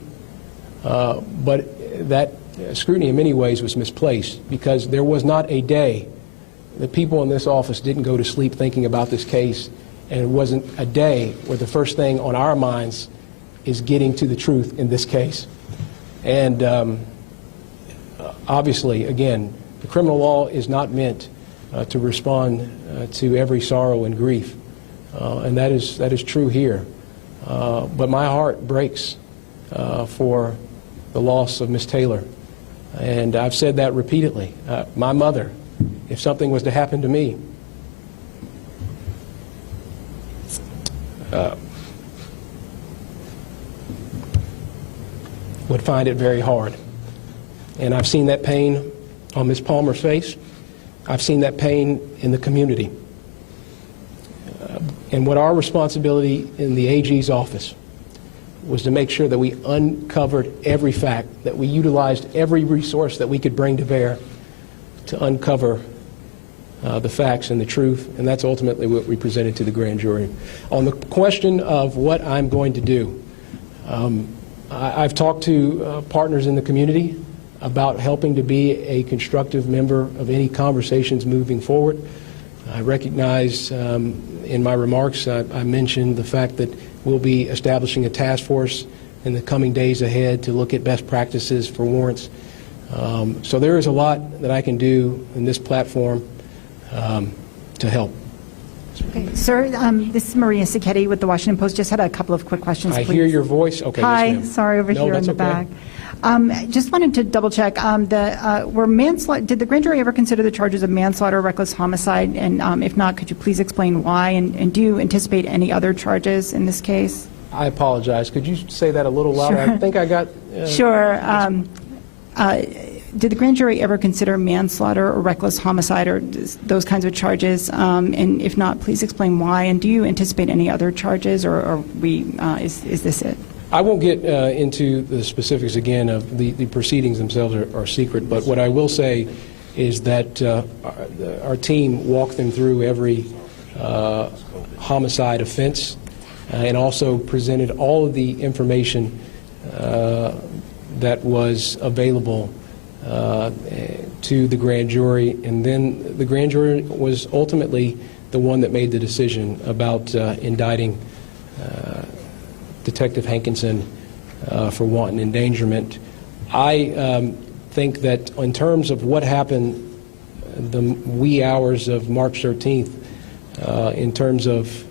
But that scrutiny in many ways was misplaced because there was not a day that people in this office didn't go to sleep thinking about this case, and it wasn't a day where the first thing on our minds is getting to the truth in this case. And obviously, again, the criminal law is not meant to respond to every sorrow and grief, and that is true here. But my heart breaks for the loss of Ms. Taylor, and I've said that repeatedly. My mother, if something was to happen to me, would find it very hard. And I've seen that pain on Ms. Palmer's face. I've seen that pain in the community. And what our responsibility in the AG's office was to make sure that we uncovered every fact, that we utilized every resource that we could bring to bear to uncover the facts and the truth, and that's ultimately what we presented to the grand jury. On the question of what I'm going to do, I've talked to partners in the community about helping to be a constructive member of any conversations moving forward. I recognize in my remarks I mentioned the fact that we'll be establishing a task force in the coming days ahead to look at best practices for warrants. So there is a lot that I can do in this platform to help. Okay. Sir, this is Maria Sacchetti with the Washington Post. Just had a couple of quick questions, I please. hear your voice. Okay. Hi, yes, ma'am. sorry, over No, here in that's the okay. back. Just wanted to double check. Did the grand jury ever consider the charges of manslaughter or reckless homicide? And if not, could you please explain why? And do you anticipate any other charges in this case? I apologize. Could you say that a little louder? Sure. I think I got... Sure. Did the grand jury ever consider manslaughter or reckless homicide or those kinds of charges? And if not, please explain why. And do you anticipate any other charges, or is this it? I won't get into the specifics again of the proceedings themselves are secret, but what I will say is that our team walked them through every homicide offense and also presented all of the information that was available to the grand jury, and then the grand jury was ultimately the one that made the decision about indicting Detective Hankinson for wanton endangerment. I think that in terms of what happened the wee hours of March 13th, in terms of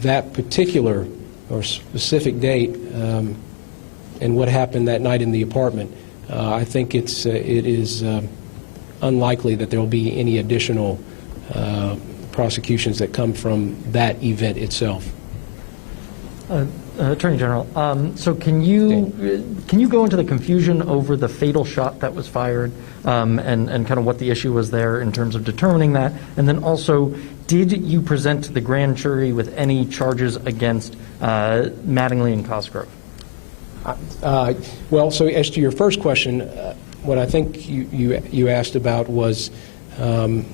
that particular or specific date and what happened that night in the apartment, I think it is unlikely that there will be any additional prosecutions that come from that event itself. Attorney General, so can you go into the confusion over the fatal shot that was fired and kind of what the issue was there in terms of determining that? And then also, did you present to the grand jury with any charges against Mattingly and Cosgrove? Well, so as to your first question, what I think you asked about was... Confusion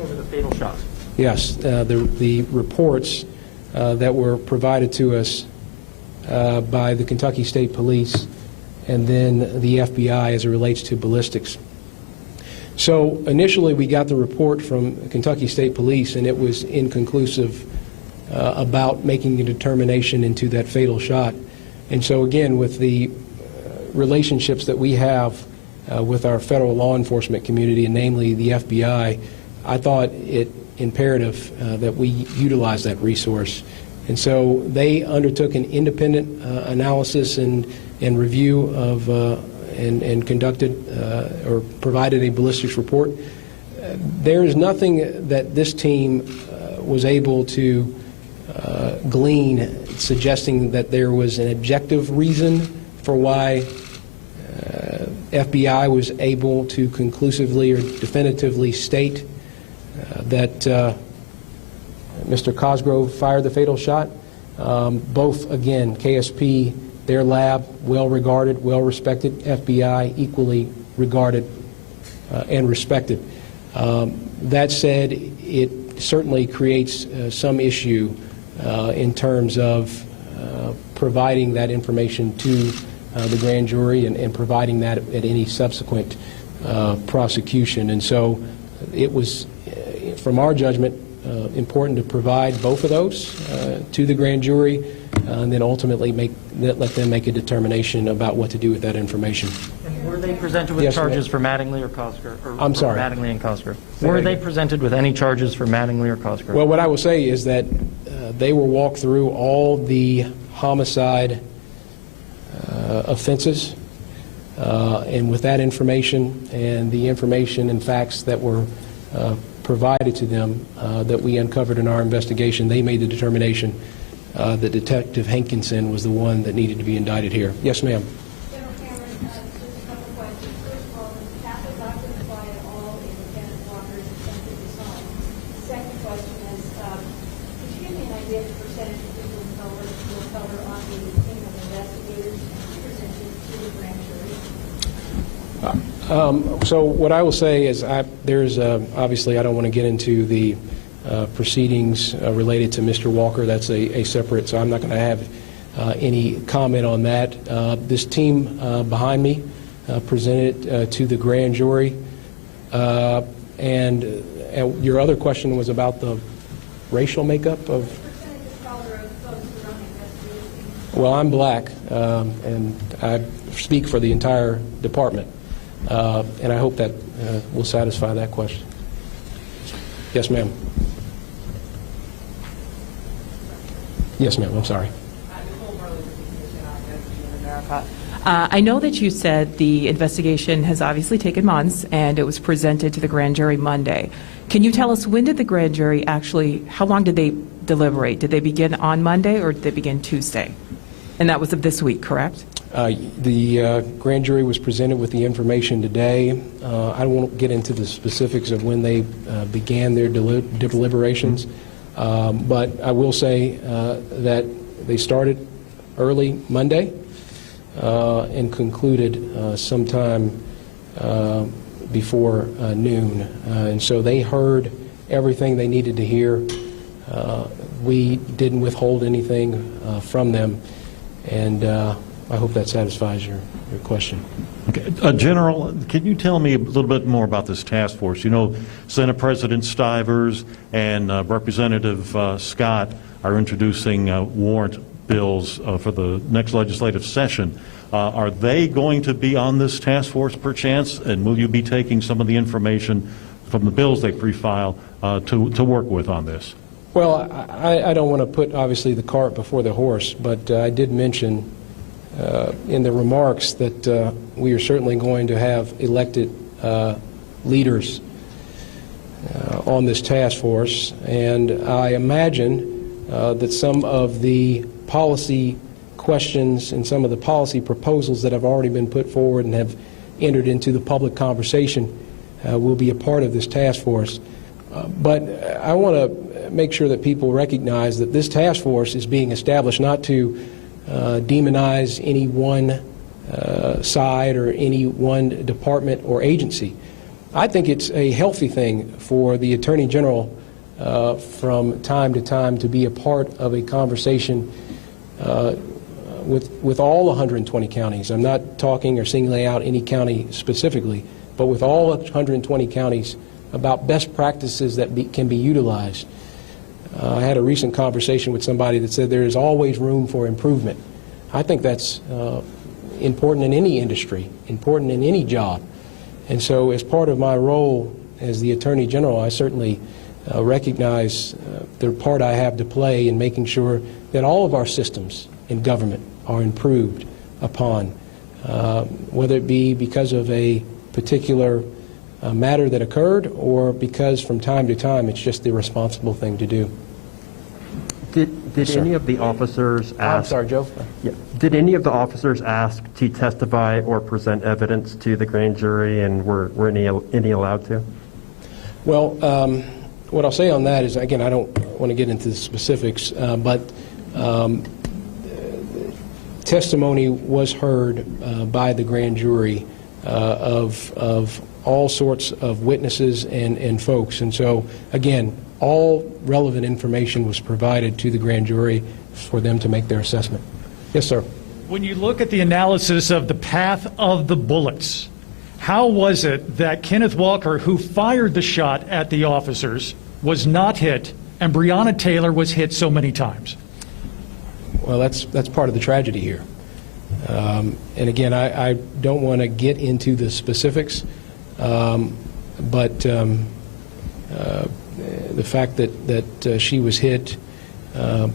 over the fatal shot. Yes, the reports that were provided to us by the Kentucky State Police and then the FBI as it relates to ballistics. So initially we got the report from Kentucky State Police, and it was inconclusive about making a determination into that fatal shot. And so again, with the relationships that we have with our federal law enforcement community, and namely the FBI, I thought it imperative that we utilize that resource. And so they undertook an independent analysis and review of and conducted or provided a ballistics report. There is nothing that this team was able to glean suggesting that there was an objective reason for why FBI was able to conclusively or definitively state that Mr. Cosgrove fired the fatal shot. Both, again, KSP, their lab, well-regarded, well-respected, FBI, equally regarded and respected. That said, it certainly creates some issue in terms of providing that information to the grand jury and providing that at any subsequent prosecution. And so it was, from our judgment, important to provide both of those to the grand jury and then ultimately let them make a determination about what to do with that information. And were they presented with charges for Mattingly or Cosgrove? I'm sorry? Mattingly and Cosgrove. Were they presented with any charges for Mattingly or Cosgrove? Well, what I will say is that they were walked through all the homicide offenses, and with that information and the information and facts that were provided to them that we uncovered in our investigation, they made the determination that Detective Hankinson was the one that needed to be indicted here. Yes, ma'am. General Cameron, just a couple questions. First of all, does the Catholic doctrine apply at all in Lieutenant Walker's attempted design? The second question is, could you give me an idea of the percentage of people of color on the team of investigators presented to the grand jury? So what I will say is there's obviously I don't want to get into the proceedings related to Mr. Walker. That's a separate, so I'm not going to have any comment on that. This team behind me presented to the grand jury. And your other question was about the racial makeup of... Percentage of color of folks who run the investigation? Well, I'm black, and I speak for the entire department. And I hope that will satisfy that question. Yes, ma'am. Yes, ma'am. I'm sorry. I know that you said the investigation has obviously taken months and it was presented to the grand jury Monday. Can you tell us, when did the grand jury actually, how long did they deliberate? Did they begin on Monday or did they begin Tuesday? And that was of this week, correct? The grand jury was presented with the information today. I won't get into the specifics of when they began their deliberations, but I will say that they started early Monday and concluded sometime before noon. And so they heard everything they needed to hear. We didn't withhold anything from them, and I hope that satisfies your question. Okay. General, can you tell me a little bit more about this task force? You know, Senate President Stivers and Representative Scott are introducing warrant bills for the next legislative session. Are they going to be on this task force perchance, and will you be taking some of the information from the bills they pre-file to work with on this? Well, I don't want to put, obviously, the cart before the horse, but I did mention in the remarks that we are certainly going to have elected leaders on this task force, and I imagine that some of the policy questions and some of the policy proposals that have already been put forward and have entered into the public conversation will be a part of this task force. But I want to make sure that people recognize that this task force is being established not to demonize any one side or any one department or agency. I think it's a healthy thing for the Attorney General from time to time to be a part of a conversation with all 120 counties. I'm not talking or singling out any county specifically, but with all 120 counties about best practices that can be utilized. I had a recent conversation with somebody that said there is always room for improvement. I think that's important in any industry, important in any job. And so as part of my role as the Attorney General, I certainly recognize the part I have to play in making sure that all of our systems in government are improved upon, whether it be because of a particular matter that occurred or because from time to time it's just the responsible thing to do. Did any of the officers ask? I'm sorry, Joe? Yeah. Did any of the officers ask to testify or present evidence to the grand jury, and were any allowed to? Well, what I'll say on that is, again, I don't want to get into the specifics, but testimony was heard by the grand jury of all sorts of witnesses and folks. And so, again, all relevant information was provided to the grand jury for them to make their assessment. Yes, sir. When you look at the analysis of the path of the bullets, how was it that Kenneth Walker, who fired the shot at the officers, was not hit, and Breonna Taylor was hit so many times? Well, that's part of the tragedy here. And again, I don't want to get into the specifics, but the fact that she was hit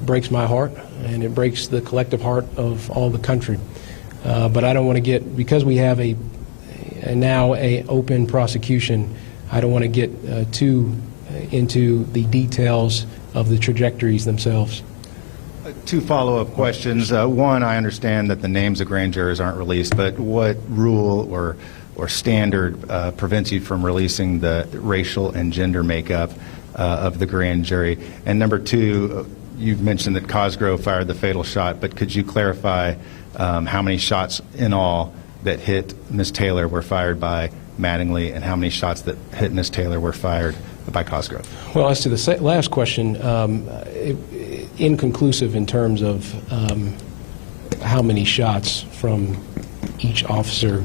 breaks my heart, and it breaks the collective heart of all the country. But I don't want to get, because we have now a open prosecution, I don't want to get too into the details of the trajectories themselves. Two follow-up questions. One, I understand that the names of grand jurors aren't released, but what rule or standard prevents you from releasing the racial and gender makeup of the grand jury? And number two, you've mentioned that Cosgrove fired the fatal shot, but could you clarify how many shots in all that hit Ms. Taylor were fired by Mattingly, and how many shots that hit Ms. Taylor were fired by Cosgrove? Well, as to the last question, inconclusive in terms of how many shots from each officer.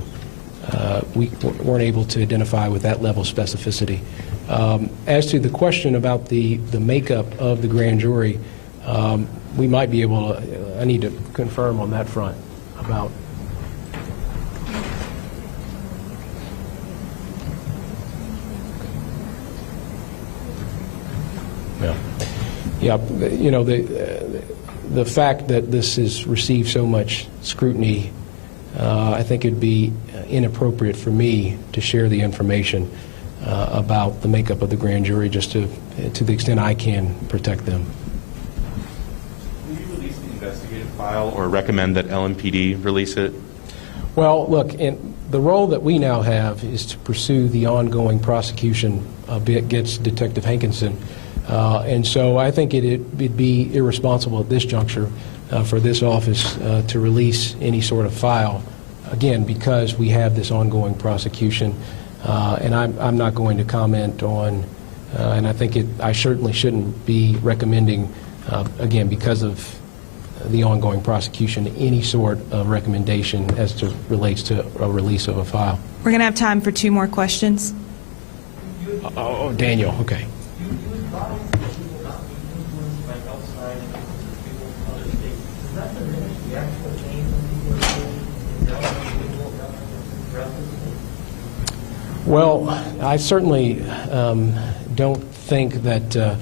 We weren't able to identify with that level of specificity. As to the question about the makeup of the grand jury, we might be able to, I need to confirm on that front about. Yeah, you know, the fact that this has received so much scrutiny I think it'd be inappropriate for me to share the information about the makeup of the grand jury, just to the extent I can protect them. Will you release the investigative file or recommend that LMPD release it? Well, look, the role that we now have is to pursue the ongoing prosecution against Detective Hankinson. And so I think it'd be irresponsible at this juncture for this office to release any sort of file, again, because we have this ongoing prosecution. And I'm not going to comment on, and I think I certainly shouldn't be recommending, again, because of the ongoing prosecution, any sort of recommendation as to relates to a release of a file. We're going to have time for 2 more questions. Oh, Daniel, okay. Well, I certainly don't think that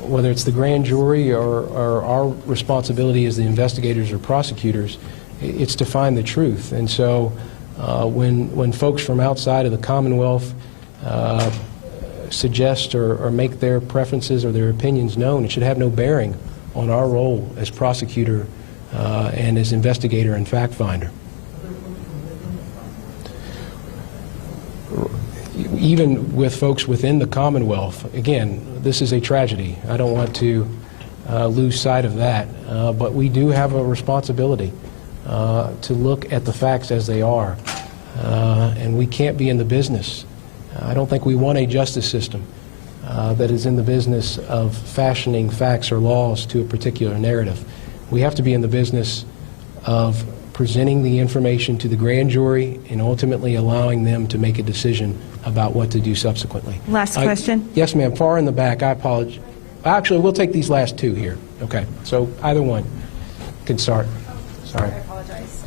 whether it's the grand jury or our responsibility as the investigators or prosecutors, it's to find the truth. And so when folks from outside of the Commonwealth suggest or make their preferences or their opinions known, it should have no bearing on our role as prosecutor and as investigator and fact finder. Even with folks within the Commonwealth, again, this is a tragedy. I don't want to lose sight of that, but we do have a responsibility to look at the facts as they are, and we can't be in the business. I don't think we want a justice system that is in the business of fashioning facts or laws to a particular narrative. We have to be in the business of presenting the information to the grand jury and ultimately allowing them to make a decision about what to do subsequently. Last question. Yes, ma'am. Far in the back. I apologize. Actually, we'll take these last 2 here. Okay. So either one can start. Sorry. I apologize.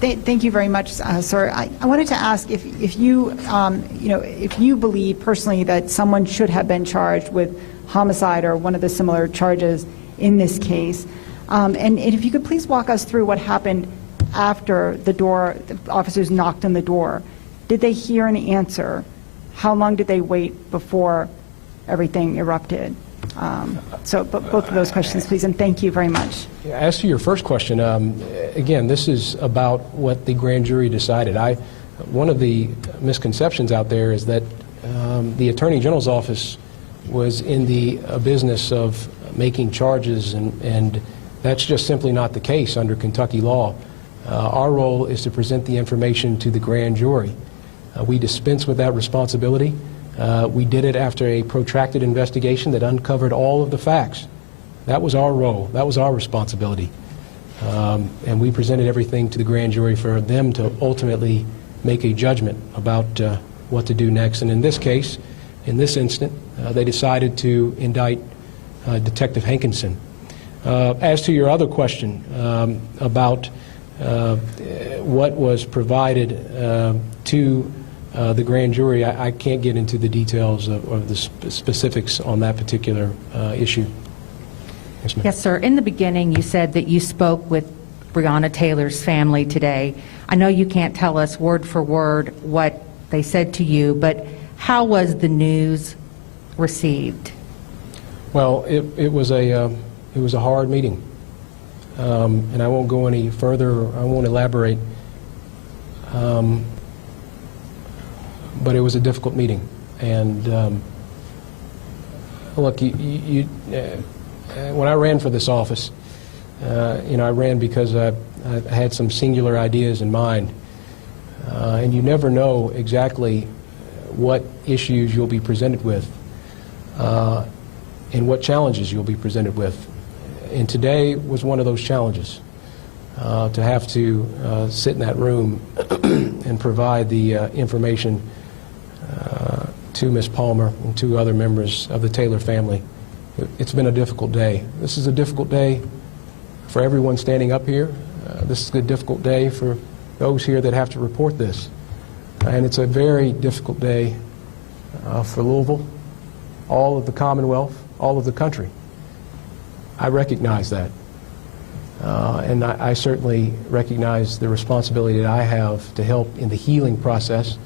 Thank you very much, sir. I wanted to ask if you, if you believe personally that someone should have been charged with homicide or one of the similar charges in this case, and if you could please walk us through what happened after the officers knocked on the door. Did they hear an answer? How long did they wait before everything erupted? But both of those questions, please, and thank you very much. As to your first question, again, this is about what the grand jury decided. One of the misconceptions out there is that the Attorney General's office was in the business of making charges, and that's just simply not the case under Kentucky law. Our role is to present the information to the grand jury. We dispense with that responsibility. We did it after a protracted investigation that uncovered all of the facts. That was our role. That was our responsibility. And we presented everything to the grand jury for them to ultimately make a judgment about what to do next. And in this case, in this instant, they decided to indict Detective Hankinson. As to your other question about what was provided to the grand jury, I can't get into the details of the specifics on that particular issue. Yes, ma'am. Yes, sir. In the beginning, you said that you spoke with Breonna Taylor's family today. I know you can't tell us word for word what they said to you, but how was the news received? Well, it was a hard meeting, and I won't go any further. I won't elaborate. But it was a difficult meeting, and look, when I ran for this office, I ran because I had some singular ideas in mind, and you never know exactly what issues you'll be presented with and what challenges you'll be presented with. And today was one of those challenges, to have to sit in that room and provide the information to Ms. Palmer and to other members of the Taylor family. It's been a difficult day. This is a difficult day for everyone standing up here. This is a difficult day for those here that have to report this. And it's a very difficult day for Louisville, all of the Commonwealth, all of the country. I recognize that. And I certainly recognize the responsibility that I have to help in the healing process.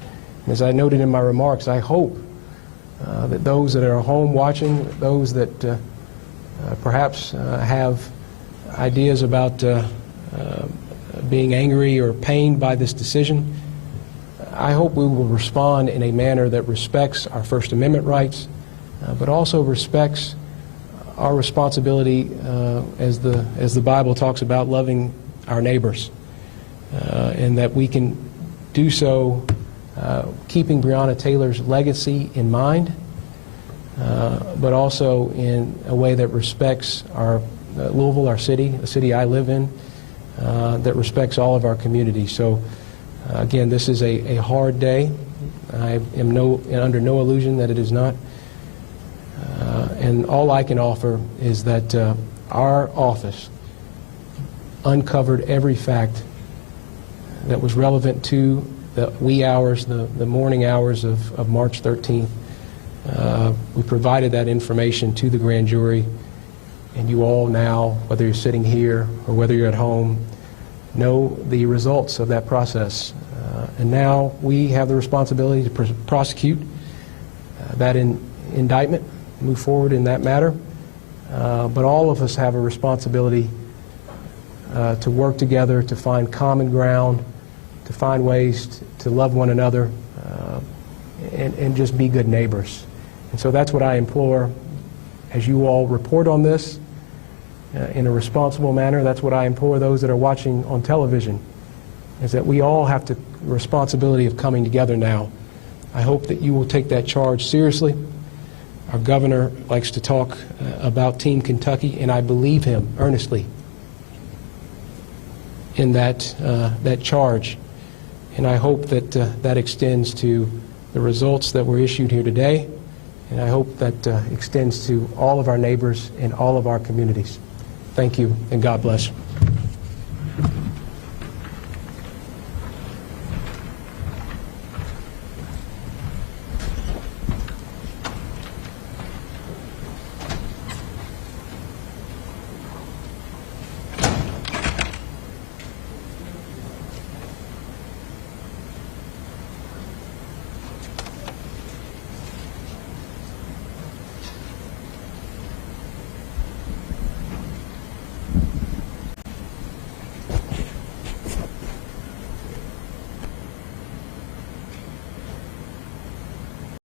And as I noted in my remarks, I hope that those that are home watching, those that perhaps have ideas about being angry or pained by this decision, I hope we will respond in a manner that respects our First Amendment rights, but also respects our responsibility as the Bible talks about loving our neighbors, and that we can do so keeping Breonna Taylor's legacy in mind, but also in a way that respects our Louisville, our city, the city I live in, that respects all of our communities. So again, this is a hard day. I am under no illusion that it is not. And all I can offer is that our office uncovered every fact that was relevant to the wee hours, the morning hours of March 13th. We provided that information to the grand jury, and you all now, whether you're sitting here or whether you're at home, know the results of that process. And now we have the responsibility to prosecute that indictment, move forward in that matter. But all of us have a responsibility to work together, to find common ground, to find ways to love one another, and just be good neighbors. And so that's what I implore as you all report on this in a responsible manner. That's what I implore those that are watching on television, is that we all have the responsibility of coming together now. I hope that you will take that charge seriously. Our governor likes to talk about Team Kentucky, and I believe him earnestly in that charge. And I hope that that extends to the results that were issued here today, and I hope that extends to all of our neighbors and all of our communities. Thank you, and God bless.